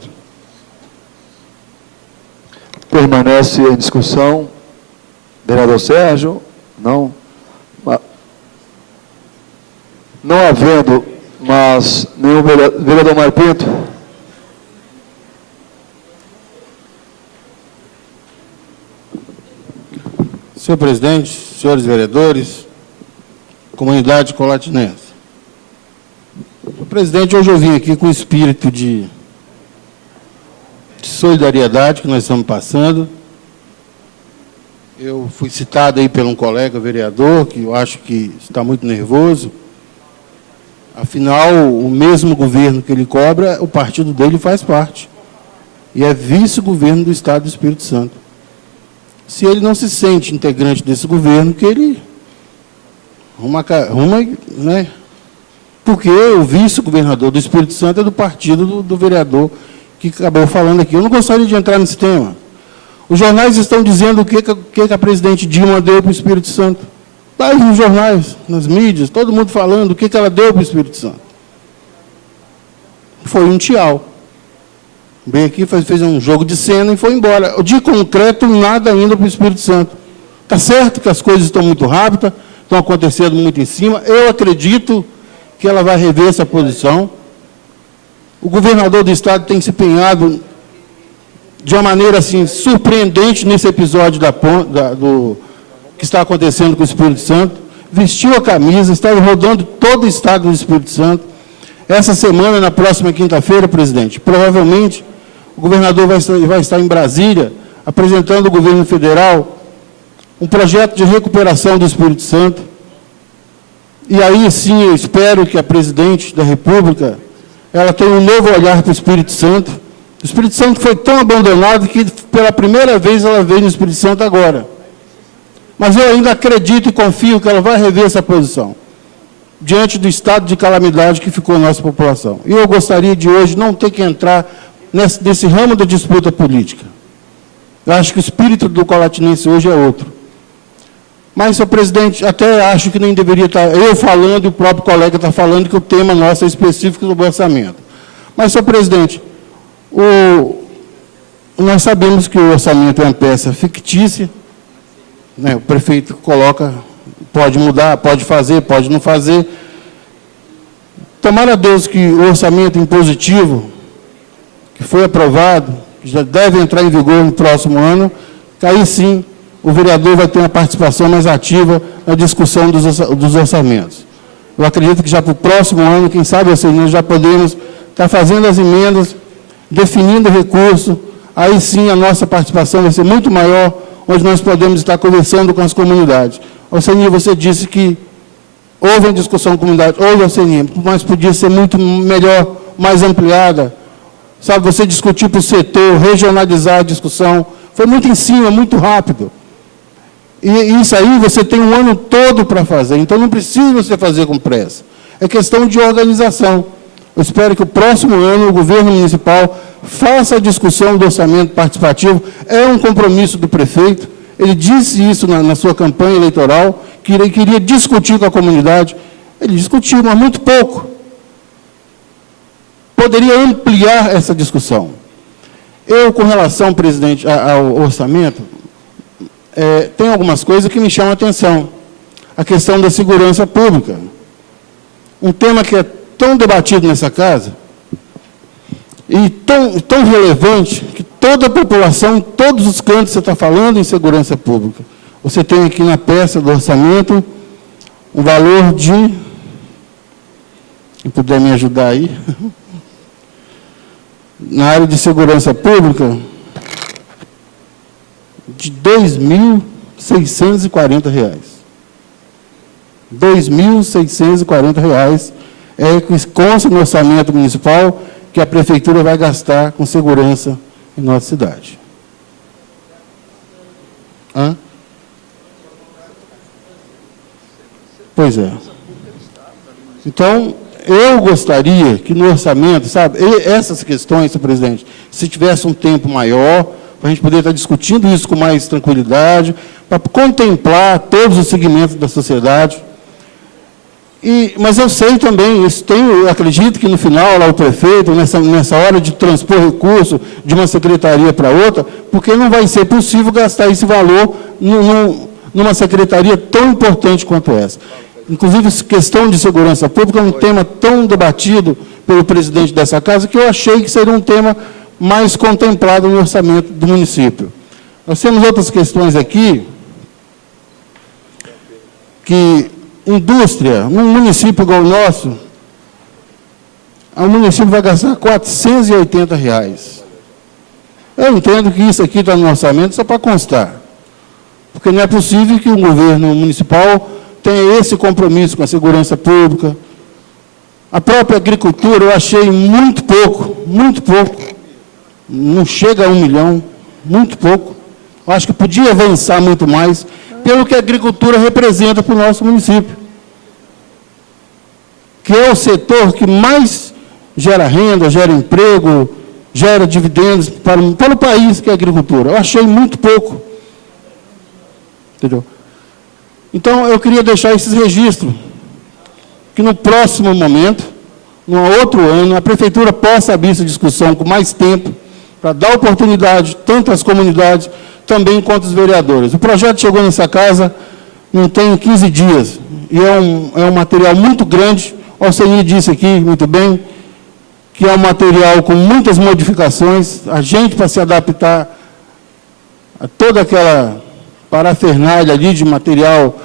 Permanece em discussão. Vereador Sérgio? Não. Não havendo, mas nenhum vereador Mário Pinto? Senhor presidente, senhores vereadores, comunidade colatinense. Senhor presidente, hoje eu vim aqui com o espírito de solidariedade que nós estamos passando. Eu fui citado aí por um colega vereador, que eu acho que está muito nervoso. Afinal, o mesmo governo que ele cobra, o partido dele faz parte. E é vice-governo do Estado do Espírito Santo. se ele não se sente integrante desse governo, que ele arruma, né? Porque o vice-governador do Espírito Santo é do partido do vereador que acabou falando aqui. Eu não gostaria de entrar nesse tema. Os jornais estão dizendo o que a presidente Dilma deu para o Espírito Santo. Está aí nos jornais, nas mídias, todo mundo falando o que ela deu para o Espírito Santo. Foi um tchau. Veio aqui, fez um jogo de cena e foi embora. De concreto, nada ainda para o Espírito Santo. Está certo que as coisas estão muito rápidas, estão acontecendo muito em cima. Eu acredito que ela vai rever essa posição. O governador do Estado tem se empenhado de uma maneira assim, surpreendente nesse episódio do que está acontecendo com o Espírito Santo. Vestiu a camisa, está rodando todo o Estado do Espírito Santo. Essa semana, na próxima quinta-feira, presidente, provavelmente o governador vai estar em Brasília, apresentando ao governo federal um projeto de recuperação do Espírito Santo. E aí, sim, eu espero que a presidente da República ela tenha um novo olhar para o Espírito Santo. O Espírito Santo foi tão abandonado que, pela primeira vez, ela veio no Espírito Santo agora. Mas eu ainda acredito e confio que ela vai rever essa posição, diante do estado de calamidade que ficou a nossa população. E eu gostaria de hoje não ter que entrar nesse ramo da disputa política. Eu acho que o espírito do colatinense hoje é outro. Mas, senhor presidente, até acho que nem deveria estar eu falando e o próprio colega está falando que o tema nosso é específico do orçamento. Mas, senhor presidente, nós sabemos que o orçamento é uma peça fictícia, né? O prefeito coloca, pode mudar, pode fazer, pode não fazer. Tomara a Deus que o orçamento impositivo, que foi aprovado, que já deve entrar em vigor no próximo ano, que aí sim o vereador vai ter uma participação mais ativa na discussão dos orçamentos. Eu acredito que já para o próximo ano, quem sabe, nós já podemos estar fazendo as emendas, definindo o recurso, aí sim a nossa participação vai ser muito maior, onde nós podemos estar conversando com as comunidades. Alcenir, você disse que houve uma discussão com a comunidade, houve, Alcenir, mas podia ser muito melhor, mais ampliada. Sabe, você discutir para o setor, regionalizar a discussão, foi muito em cima, muito rápido. E isso aí você tem um ano todo para fazer, então não precisa você fazer com pressa. É questão de organização. Eu espero que o próximo ano o governo municipal faça a discussão do orçamento participativo. É um compromisso do prefeito. Ele disse isso na sua campanha eleitoral, que ele queria discutir com a comunidade. Ele discutiu, mas muito pouco. Poderia ampliar essa discussão. Eu, com relação, presidente, ao orçamento, tem algumas coisas que me chamam a atenção. A questão da segurança pública. Um tema que é tão debatido nessa casa e tão relevante que toda a população, em todos os cantos, você está falando em segurança pública. Você tem aqui na peça do orçamento um valor de, se puder me ajudar aí, na área de segurança pública, de R$ 2.640. R$ 2.640 é que consta no orçamento municipal que a prefeitura vai gastar com segurança em nossa cidade. Hã? Pois é. Então, eu gostaria que no orçamento, sabe, essas questões, senhor presidente, se tivesse um tempo maior, para a gente poder estar discutindo isso com mais tranquilidade, para contemplar todos os segmentos da sociedade. Mas eu sei também, eu acredito que no final, lá o prefeito, nessa hora de transpor recurso de uma secretaria para outra, porque não vai ser possível gastar esse valor numa secretaria tão importante quanto essa. Inclusive, questão de segurança pública é um tema tão debatido pelo presidente dessa casa, que eu achei que seria um tema mais contemplado no orçamento do município. Nós temos outras questões aqui, que indústria, num município igual o nosso, o município vai gastar R$ 480. Eu entendo que isso aqui está no orçamento só para constar, porque não é possível que o governo municipal tenha esse compromisso com a segurança pública. A própria agricultura eu achei muito pouco, não chega a 1 milhão, muito pouco. Eu acho que podia avançar muito mais pelo que a agricultura representa para o nosso município, que é o setor que mais gera renda, gera emprego, gera dividendos para o país, que é a agricultura. Eu achei muito pouco. Entendeu? Então, eu queria deixar esses registros, que no próximo momento, no outro ano, a Prefeitura possa abrir essa discussão com mais tempo, para dar oportunidade tanto às comunidades, também quanto aos vereadores. O projeto chegou nessa casa, não tem 15 dias, e é um material muito grande. O Alceni disse aqui, muito bem, que é um material com muitas modificações. A gente, para se adaptar a toda aquela parafernália ali de material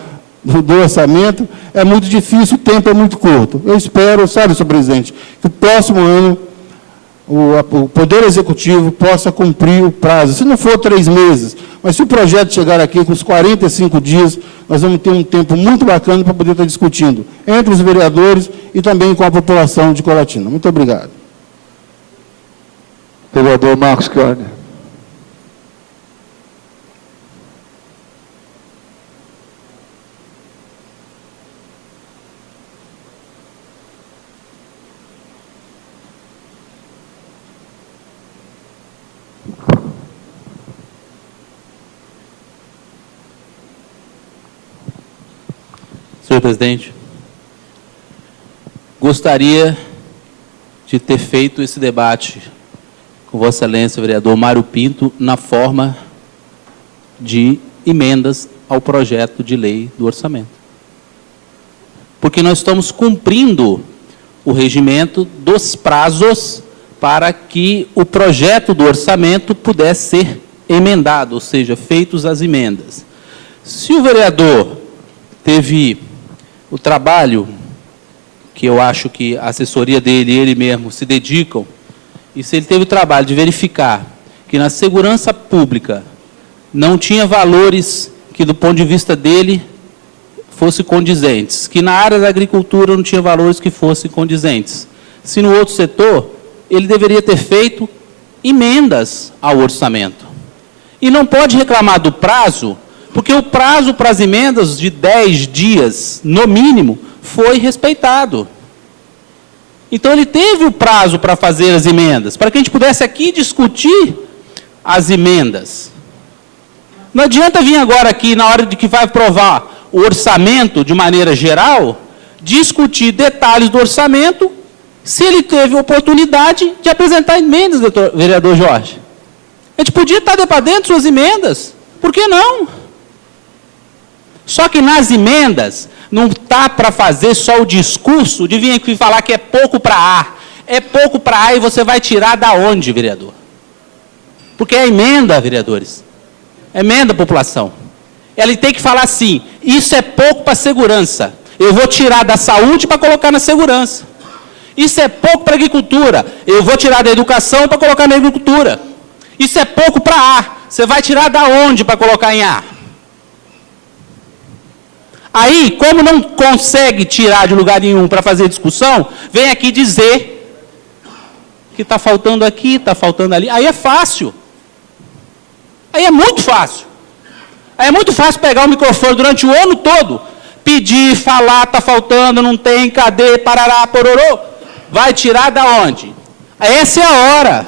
do orçamento, é muito difícil, o tempo é muito curto. Eu espero, sabe, senhor presidente, que o próximo ano o Poder Executivo possa cumprir o prazo. Se não for 3 meses, mas se o projeto chegar aqui com os 45 dias, nós vamos ter um tempo muito bacana para poder estar discutindo entre os vereadores e também com a população de Colatina. Muito obrigado. Vereador Marcos Cândido. Senhor presidente, gostaria de ter feito esse debate com Vossa Excelência, vereador Mário Pinto, na forma de emendas ao projeto de lei do orçamento. Porque nós estamos cumprindo o regimento dos prazos para que o projeto do orçamento pudesse ser emendado, ou seja, feitos as emendas. Se o vereador teve o trabalho, que eu acho que a assessoria dele e ele mesmo se dedicam, e se ele teve o trabalho de verificar que na segurança pública não tinha valores que, do ponto de vista dele, fossem condizentes, que na área da agricultura não tinha valores que fossem condizentes, se no outro setor, ele deveria ter feito emendas ao orçamento. E não pode reclamar do prazo, porque o prazo para as emendas de 10 dias, no mínimo, foi respeitado. Então, ele teve o prazo para fazer as emendas, para que a gente pudesse aqui discutir as emendas. Não adianta vir agora aqui, na hora de que vai aprovar o orçamento de maneira geral, discutir detalhes do orçamento, se ele teve oportunidade de apresentar emendas, vereador Jorge. A gente podia estar debatendo suas emendas, por que não? Só que nas emendas, não está para fazer só o discurso de vir aqui falar que é pouco para A. É pouco para A e você vai tirar da onde, vereador? Porque é emenda, vereadores. É emenda, população. Ela tem que falar assim, isso é pouco para a segurança. Eu vou tirar da saúde para colocar na segurança. Isso é pouco para a agricultura. Eu vou tirar da educação para colocar na agricultura. Isso é pouco para A. Você vai tirar da onde para colocar em A? Aí, como não consegue tirar de lugar nenhum para fazer discussão, vem aqui dizer que está faltando aqui, está faltando ali. Aí é fácil. Aí é muito fácil. Aí é muito fácil pegar o microfone durante o ano todo, pedir, falar, está faltando, não tem, cadê, parará, pororô. Vai tirar da onde? Essa é a hora.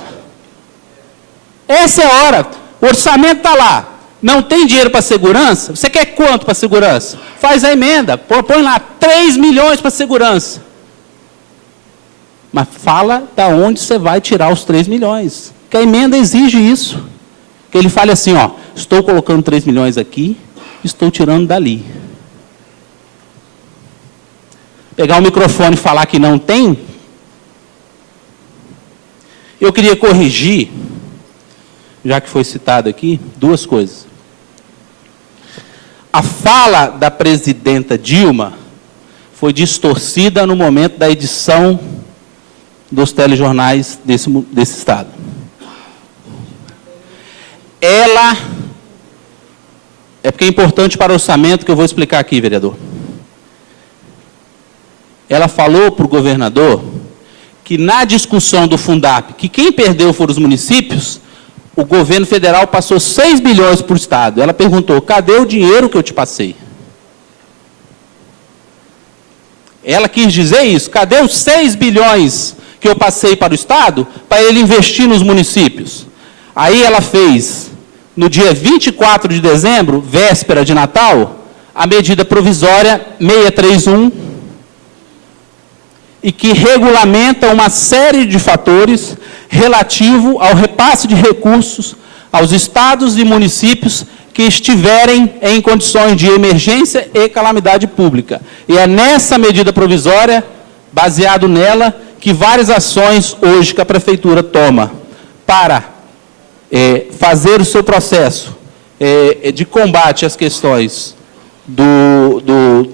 Essa é a hora. O orçamento está lá. Não tem dinheiro para segurança? Você quer quanto para segurança? Faz a emenda, põe lá 3 milhões para segurança. Mas fala da onde você vai tirar os 3 milhões. Que a emenda exige isso. Que ele fale assim, ó, estou colocando 3 milhões aqui, estou tirando dali. Pegar o microfone e falar que não tem, eu queria corrigir, já que foi citado aqui, 2 coisas. A fala da presidenta Dilma foi distorcida no momento da edição dos telejornais desse estado. Ela, é porque é importante para o orçamento que eu vou explicar aqui, vereador. Ela falou para o governador que na discussão do Fundap, que quem perdeu foram os municípios, o governo federal passou 6 bilhões para o Estado. Ela perguntou, cadê o dinheiro que eu te passei? Ela quis dizer isso, cadê os 6 bilhões que eu passei para o Estado, para ele investir nos municípios? Aí ela fez, no dia 24 de dezembro, véspera de Natal, a medida provisória 631, e que regulamenta uma série de fatores relativo ao repasse de recursos aos estados e municípios que estiverem em condições de emergência e calamidade pública. E é nessa medida provisória, baseado nela, que várias ações hoje que a Prefeitura toma para fazer o seu processo de combate às questões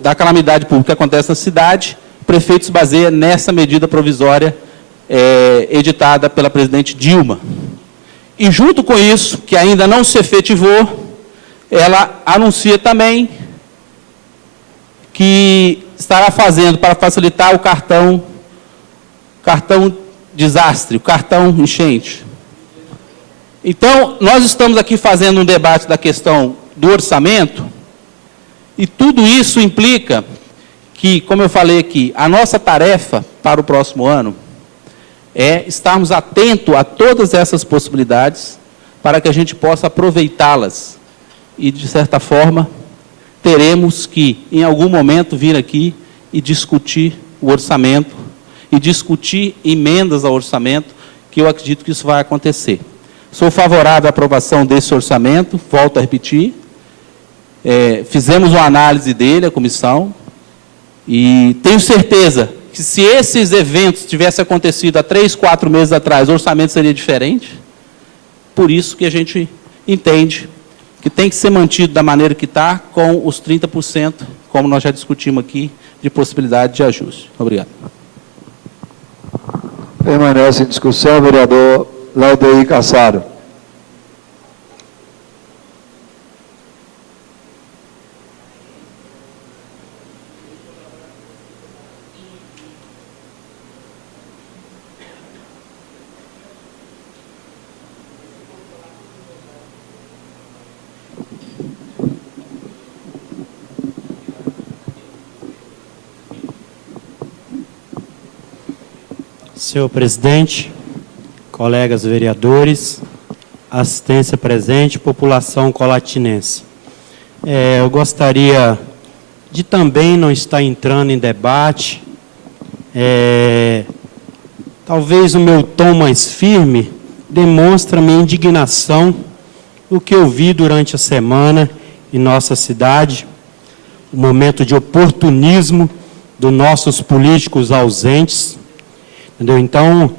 da calamidade pública que acontece na cidade, o prefeito se baseia nessa medida provisória editada pela presidente Dilma. E junto com isso, que ainda não se efetivou, ela anuncia também que estará fazendo para facilitar o cartão desastre, o cartão enchente. Então, nós estamos aqui fazendo um debate da questão do orçamento, e tudo isso implica que, como eu falei aqui, a nossa tarefa para o próximo ano é estarmos atentos a todas essas possibilidades para que a gente possa aproveitá-las. E, de certa forma, teremos que, em algum momento, vir aqui e discutir o orçamento, e discutir emendas ao orçamento, que eu acredito que isso vai acontecer. Sou favorável à aprovação desse orçamento, volto a repetir. Fizemos uma análise dele, a comissão, e tenho certeza que se esses eventos tivessem acontecido há 3, 4 meses atrás, o orçamento seria diferente. Por isso que a gente entende que tem que ser mantido da maneira que está, com os 30%, como nós já discutimos aqui, de possibilidade de ajuste. Obrigado. Permanece em discussão o vereador Laudeir Cassaro. Senhor presidente, colegas vereadores, assistência presente, população colatinense. Eu gostaria de também não estar entrando em debate. Talvez o meu tom mais firme demonstre a minha indignação do que eu vi durante a semana em nossa cidade, o momento de oportunismo dos nossos políticos ausentes. Entendeu? Então,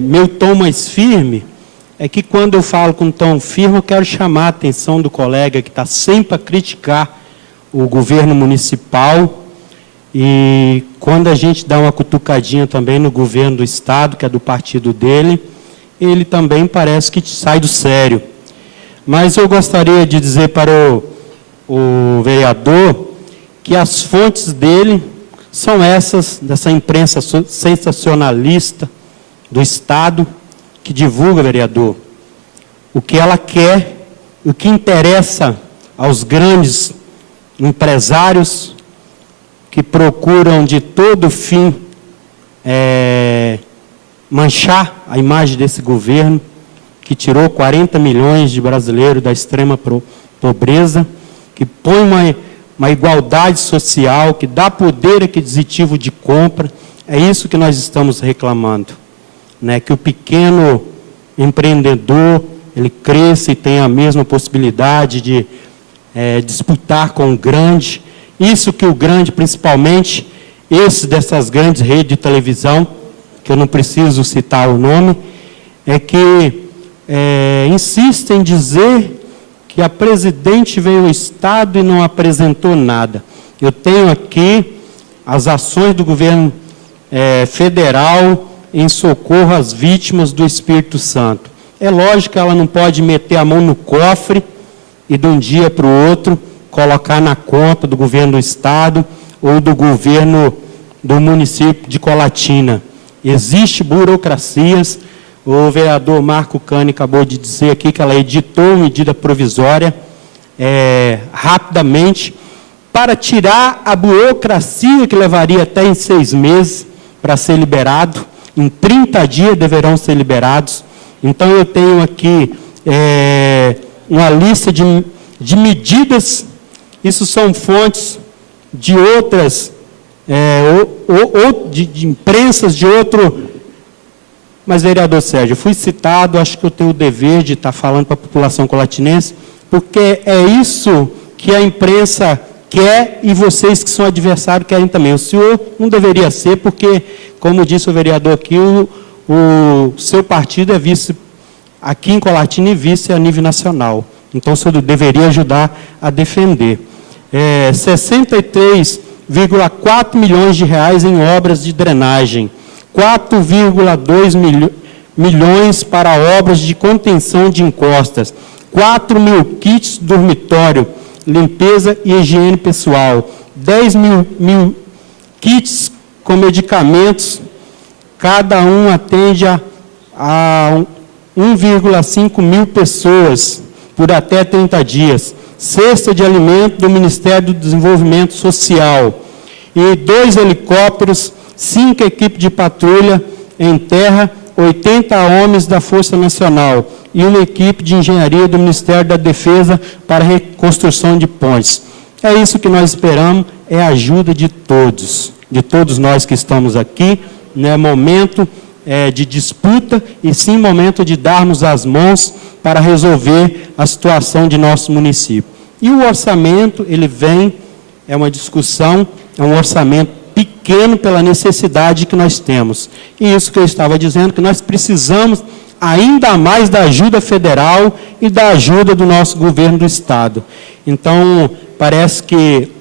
meu tom mais firme é que quando eu falo com tom firme, eu quero chamar a atenção do colega que está sempre a criticar o governo municipal, e quando a gente dá uma cutucadinha também no governo do Estado, que é do partido dele, ele também parece que sai do sério. Mas eu gostaria de dizer para o vereador que as fontes dele são essas, dessa imprensa sensacionalista do Estado, que divulga, vereador, o que ela quer, o que interessa aos grandes empresários que procuram de todo fim manchar a imagem desse governo, que tirou 40 milhões de brasileiros da extrema pobreza, que põe uma igualdade social, que dá poder aquisitivo de compra. É isso que nós estamos reclamando, né? Que o pequeno empreendedor, ele cresça e tenha a mesma possibilidade de disputar com o grande. Isso que o grande, principalmente, dessas grandes redes de televisão, que eu não preciso citar o nome, é que insistem em dizer que a presidente veio ao Estado e não apresentou nada. Eu tenho aqui as ações do governo federal em socorro às vítimas do Espírito Santo. É lógico que ela não pode meter a mão no cofre e de um dia para o outro colocar na conta do governo do Estado ou do governo do município de Colatina. Existem burocracias, O vereador Marco Cani acabou de dizer aqui que ela editou medida provisória rapidamente para tirar a burocracia que levaria até em 6 meses para ser liberado. Em 30 dias deverão ser liberados. Então, eu tenho aqui uma lista de medidas. Isso são fontes de outras, de imprensas de outro... Mas, vereador Sérgio, eu fui citado, acho que eu tenho o dever de estar falando para a população colatinense, porque é isso que a imprensa quer e vocês que são adversários querem também. O senhor não deveria ser, porque, como disse o vereador aqui, o seu partido é vice aqui em Colatina e vice a nível nacional. Então, o senhor deveria ajudar a defender. 63,4 milhões de reais em obras de drenagem, 4,2 milhões para obras de contenção de encostas, 4 mil kits dormitório, limpeza e higiene pessoal, 10 mil kits com medicamentos, cada um atende a 1,5 mil pessoas por até 30 dias, cesta de alimento do Ministério do Desenvolvimento Social, e 2 helicópteros, 5 equipes de patrulha em terra, 80 homens da Força Nacional e uma equipe de engenharia do Ministério da Defesa para reconstrução de pontes. É isso que nós esperamos, é a ajuda de todos nós que estamos aqui. Não é momento de disputa, e sim momento de darmos as mãos para resolver a situação de nosso município. E o orçamento, ele vem, é uma discussão, é um orçamento pequeno pela necessidade que nós temos. E isso que eu estava dizendo, que nós precisamos ainda mais da ajuda federal e da ajuda do nosso governo do Estado. Então, parece que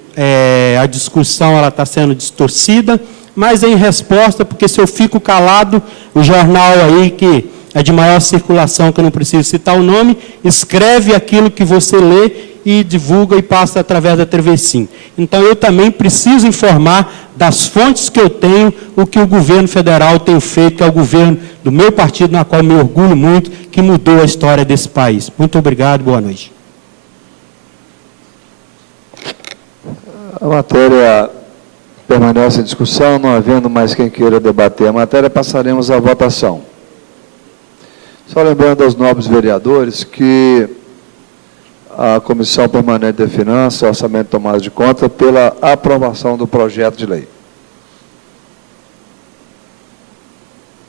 a discussão está sendo distorcida, mas é em resposta, porque se eu fico calado, o jornal aí que é de maior circulação, que eu não preciso citar o nome, escreve aquilo que você lê e divulga e passa através da Travessim. Então, eu também preciso informar das fontes que eu tenho, o que o governo federal tem feito, que é o governo do meu partido, na qual me orgulho muito, que mudou a história desse país. Muito obrigado, boa noite. A matéria permanece em discussão, não havendo mais quem queira debater a matéria, passaremos à votação. Só lembrando aos nobres vereadores que a Comissão Permanente de Finanças e Orçamento e Tomada de Conta pela aprovação do projeto de lei.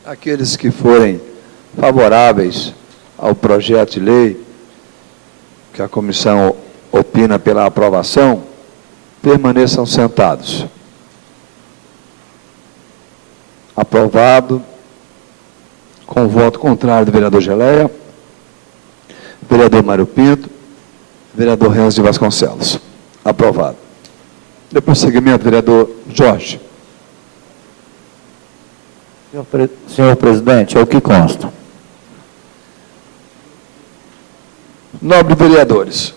Aqueles que forem favoráveis ao projeto de lei, que a comissão opina pela aprovação, permaneçam sentados. Aprovado. Com o voto contrário do vereador Geleia, vereador Mário Pinto, vereador Renzo de Vasconcelos. Aprovado. Depois, seguimento, vereador Jorge. Senhor presidente, é o que consta. Nobres vereadores.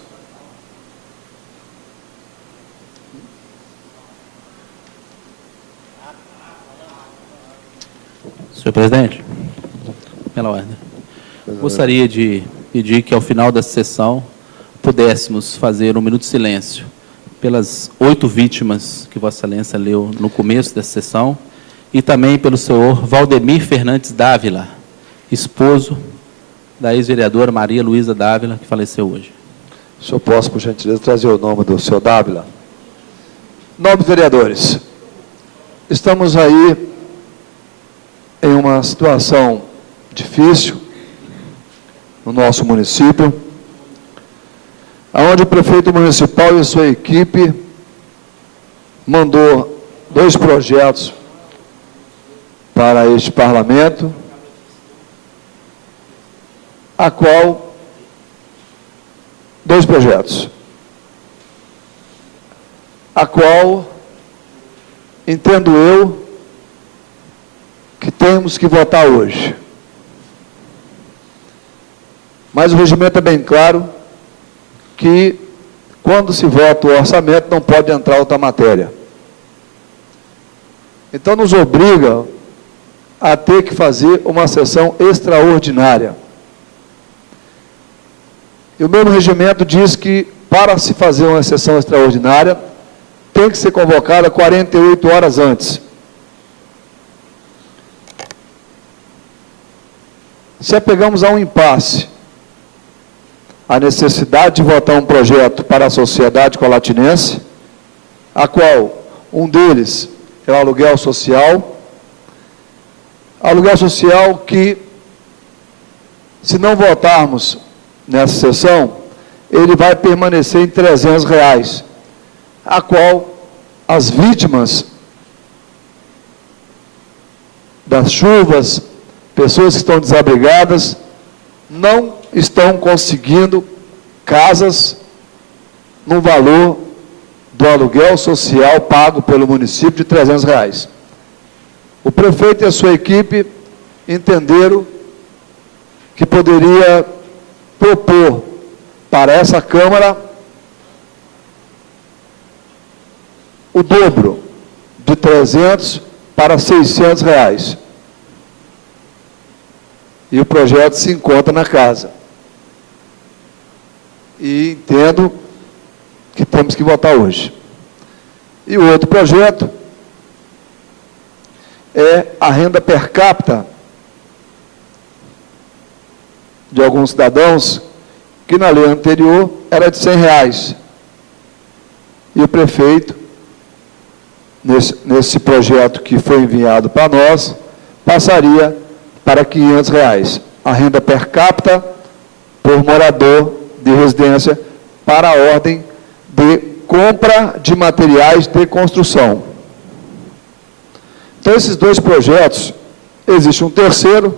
Senhor presidente, pela ordem. Gostaria de pedir que, ao final da sessão, pudéssemos fazer um minuto de silêncio pelas 8 vítimas que Vossa Excelência leu no começo dessa sessão, e também pelo senhor Valdemir Fernandes Dávila, esposo da ex-vereadora Maria Luísa Dávila, que faleceu hoje. Se eu posso, por gentileza, trazer o nome do senhor Dávila. Nobres vereadores, estamos aí em uma situação difícil no nosso município, onde o prefeito municipal e sua equipe mandou 2 projetos para este parlamento, a qual 2 projetos, a qual entendo eu que temos que votar hoje. Mas o regimento é bem claro que, quando se vota o orçamento, não pode entrar outra matéria. Então, nos obriga a ter que fazer uma sessão extraordinária. E o mesmo regimento diz que, para se fazer uma sessão extraordinária, tem que ser convocada 48 horas antes. Se apegamos a um impasse, a necessidade de votar um projeto para a sociedade colatinense, a qual um deles é o aluguel social que, se não votarmos nessa sessão, ele vai permanecer em R$300, a qual as vítimas das chuvas, pessoas que estão desabrigadas, não estão conseguindo casas no valor do aluguel social pago pelo município de R$300. O prefeito e a sua equipe entenderam que poderia propor para essa Câmara o dobro de R$300 para R$600. E o projeto se encontra na casa. E entendo que temos que votar hoje. E o outro projeto é a renda per capita de alguns cidadãos, que na lei anterior era de R$100. E o prefeito, nesse projeto que foi enviado para nós, passaria para R$500, a renda per capita por morador de residência para a ordem de compra de materiais de construção. Então, esses dois projetos, existe um terceiro,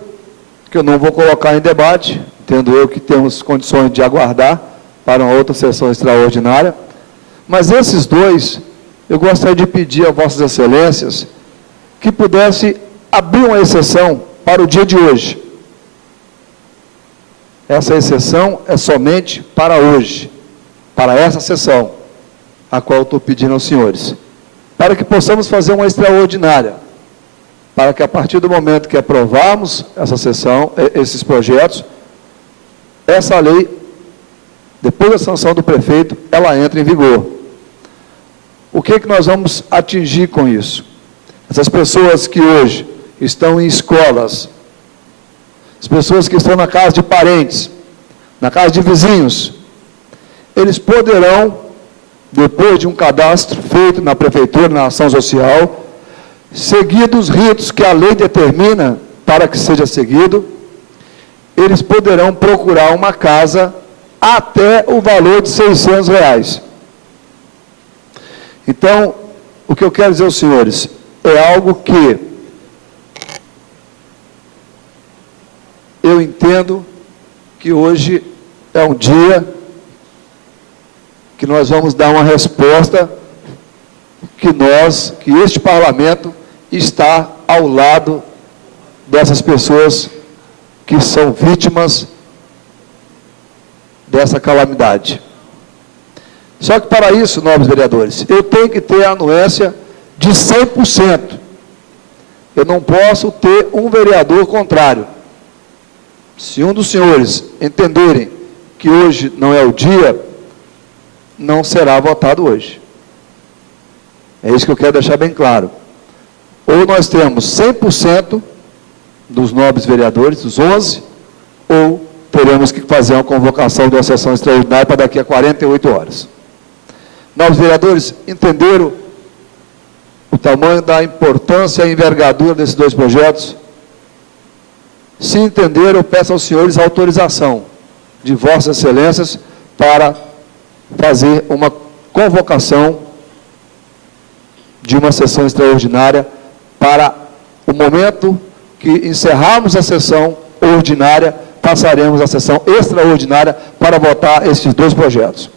que eu não vou colocar em debate, entendo eu que temos condições de aguardar para uma outra sessão extraordinária, mas esses dois, eu gostaria de pedir a Vossas Excelências que pudesse abrir uma exceção para o dia de hoje. Essa exceção é somente para hoje, para essa sessão, a qual eu estou pedindo aos senhores, para que possamos fazer uma extraordinária, para que a partir do momento que aprovarmos essa sessão, esses projetos, essa lei, depois da sanção do prefeito, ela entra em vigor. O que nós vamos atingir com isso? Essas pessoas que hoje estão em escolas, as pessoas que estão na casa de parentes, na casa de vizinhos, eles poderão, depois de um cadastro feito na prefeitura, na ação social, seguir os ritos que a lei determina para que seja seguido, eles poderão procurar uma casa até o valor de R$600. Então, o que eu quero dizer aos senhores, é algo que eu entendo que hoje é um dia que nós vamos dar uma resposta que este parlamento está ao lado dessas pessoas que são vítimas dessa calamidade. Só que para isso, nobres vereadores, eu tenho que ter a anuência de 100%. Eu não posso ter um vereador contrário. Se um dos senhores entenderem que hoje não é o dia, não será votado hoje. É isso que eu quero deixar bem claro. Ou nós temos 100% dos nobres vereadores, dos 11, ou teremos que fazer uma convocação de uma sessão extraordinária para daqui a 48 horas. Nobres vereadores, entenderam o tamanho da importância e a envergadura desses dois projetos? Se entenderam, eu peço aos senhores a autorização de Vossas Excelências para fazer uma convocação de uma sessão extraordinária para o momento que encerrarmos a sessão ordinária, passaremos a sessão extraordinária para votar esses dois projetos.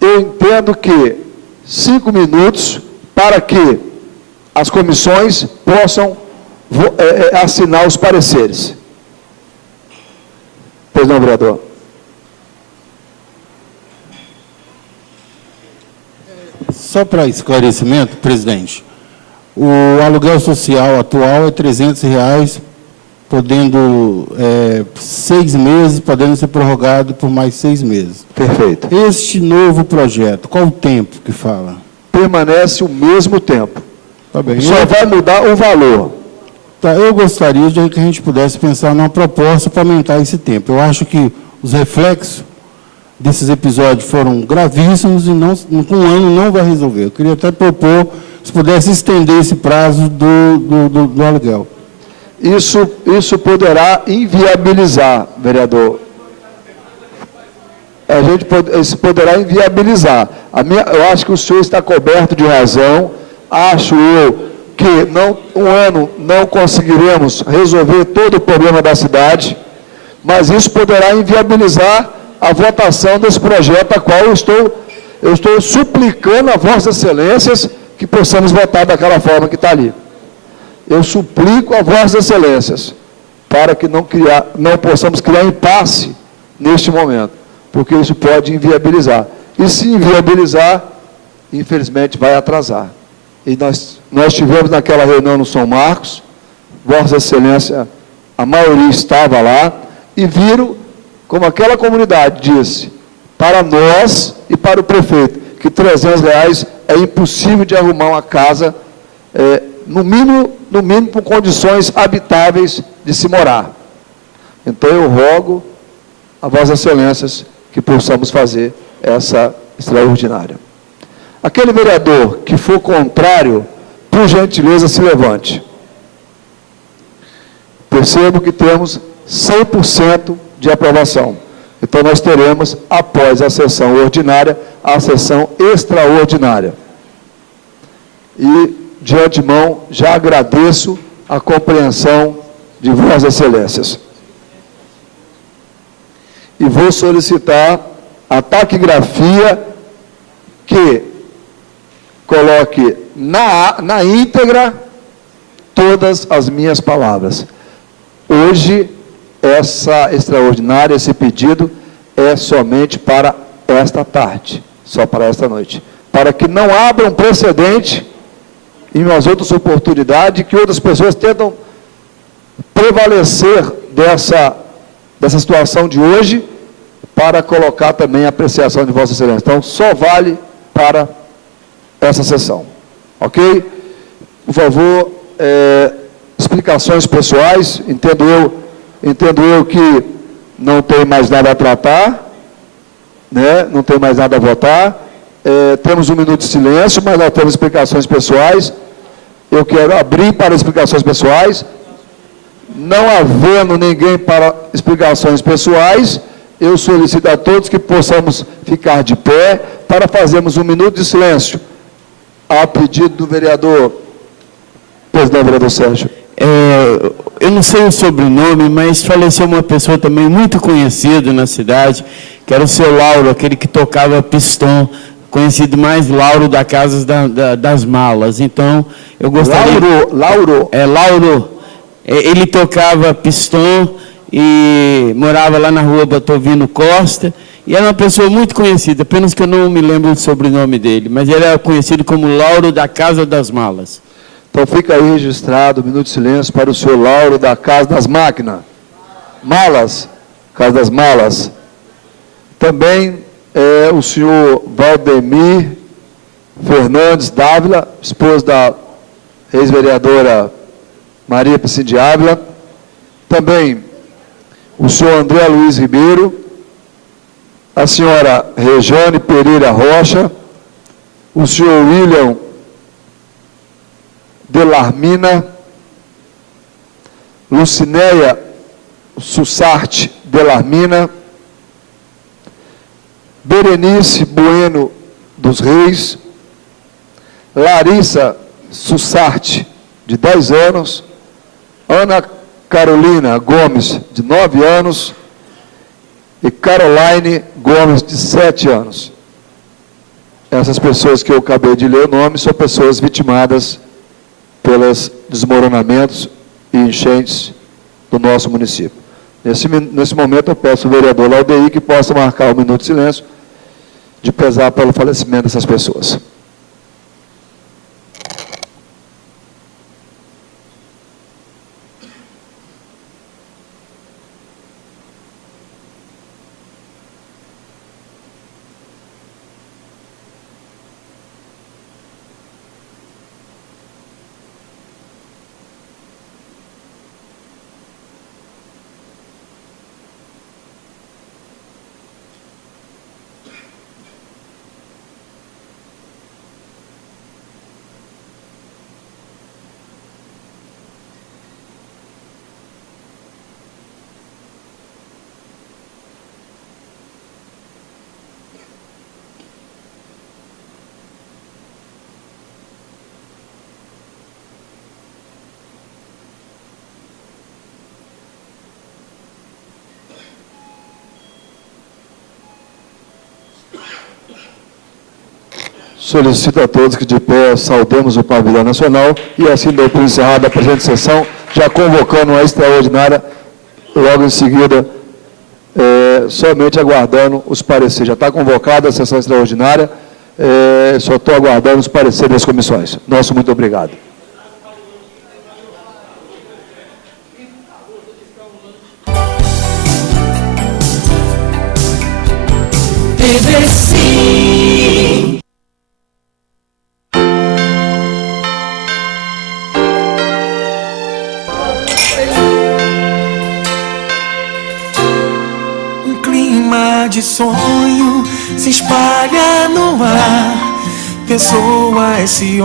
Eu entendo que 5 minutos para que as comissões possam assinar os pareceres. Pois não, vereador? Só para esclarecimento, presidente, o aluguel social atual é R$ 300, podendo 6 meses, podendo ser prorrogado por mais 6 meses. Perfeito. Este novo projeto, qual o tempo que fala? Permanece o mesmo tempo. Tá bem. Só vai mudar o valor. Tá, eu gostaria de que a gente pudesse pensar numa proposta para aumentar esse tempo. Eu acho que os reflexos desses episódios foram gravíssimos e com um ano não vai resolver. Eu queria até propor, se pudesse estender esse prazo do aluguel. Isso poderá inviabilizar, vereador. Isso poderá inviabilizar. Eu acho que o senhor está coberto de razão. Acho eu que um ano não conseguiremos resolver todo o problema da cidade, mas isso poderá inviabilizar a votação desse projeto, a qual eu estou suplicando a Vossas Excelências que possamos votar daquela forma que está ali. Eu suplico a Vossas Excelências para que não possamos criar impasse neste momento, porque isso pode inviabilizar. E se inviabilizar, infelizmente vai atrasar. E nós tivemos naquela reunião no São Marcos, Vossa Excelência, a maioria estava lá, e viram como aquela comunidade disse, para nós e para o prefeito, que R$ 300 é impossível de arrumar uma casa, no mínimo com condições habitáveis de se morar. Então eu rogo a Vossas Excelências que possamos fazer essa extraordinária. Aquele vereador que for contrário, por gentileza, se levante. Percebo que temos 100% de aprovação. Então, nós teremos, após a sessão ordinária, a sessão extraordinária. E, de antemão, já agradeço a compreensão de Vossas Excelências. E vou solicitar a taquigrafia que coloque na íntegra todas as minhas palavras. Hoje, essa extraordinária, esse pedido é somente para esta tarde, só para esta noite, para que não abra um precedente em umas outras oportunidades, que outras pessoas tentam prevalecer dessa situação de hoje, para colocar também a apreciação de Vossa Excelência. Então, só vale para essa sessão. Ok? Por favor, explicações pessoais. Entendo eu que não tem mais nada a tratar, né? Não tem mais nada a votar. Temos um minuto de silêncio, mas nós temos explicações pessoais. Eu quero abrir para explicações pessoais. Não havendo ninguém para explicações pessoais, eu solicito a todos que possamos ficar de pé para fazermos um minuto de silêncio, a pedido do vereador, presidente, vereador Sérgio. Eu não sei o sobrenome, mas faleceu uma pessoa também muito conhecida na cidade, que era o seu Lauro, aquele que tocava pistão, conhecido mais Lauro da Casa das Malas. Então, eu gostaria... Lauro. Lauro. Ele tocava pistão e morava lá na rua Batovino Costa, e era uma pessoa muito conhecida, apenas que eu não me lembro o sobrenome dele, mas ele era conhecido como Lauro da Casa das Malas. Então fica aí registrado, um minuto de silêncio para o senhor Lauro da Casa das Máquinas. Malas, Casa das Malas. Também o senhor Valdemir Fernandes Dávila, esposo da ex-vereadora Maria Piscina de Ávila. Também o senhor André Luiz Ribeiro, a senhora Rejane Pereira Rocha, o senhor William Delarmina, Lucinéia Sussarte Delarmina, Berenice Bueno dos Reis, Larissa Sussarte, de 10 anos, Ana Carolina Gomes, de 9 anos, e Caroline Gomes, de 7 anos. Essas pessoas que eu acabei de ler o nome são pessoas vitimadas pelos desmoronamentos e enchentes do nosso município. Nesse momento, eu peço ao vereador Laudeir que possa marcar um minuto de silêncio de pesar pelo falecimento dessas pessoas. Solicito a todos que de pé saudemos o pavilhão nacional e assim dou por encerrada a presente sessão, já convocando uma extraordinária, logo em seguida, somente aguardando os pareceres. Já está convocada a sessão extraordinária, só estou aguardando os pareceres das comissões. Nosso muito obrigado. TV Sim. Um clima de sonho se espalha no ar. Pessoas se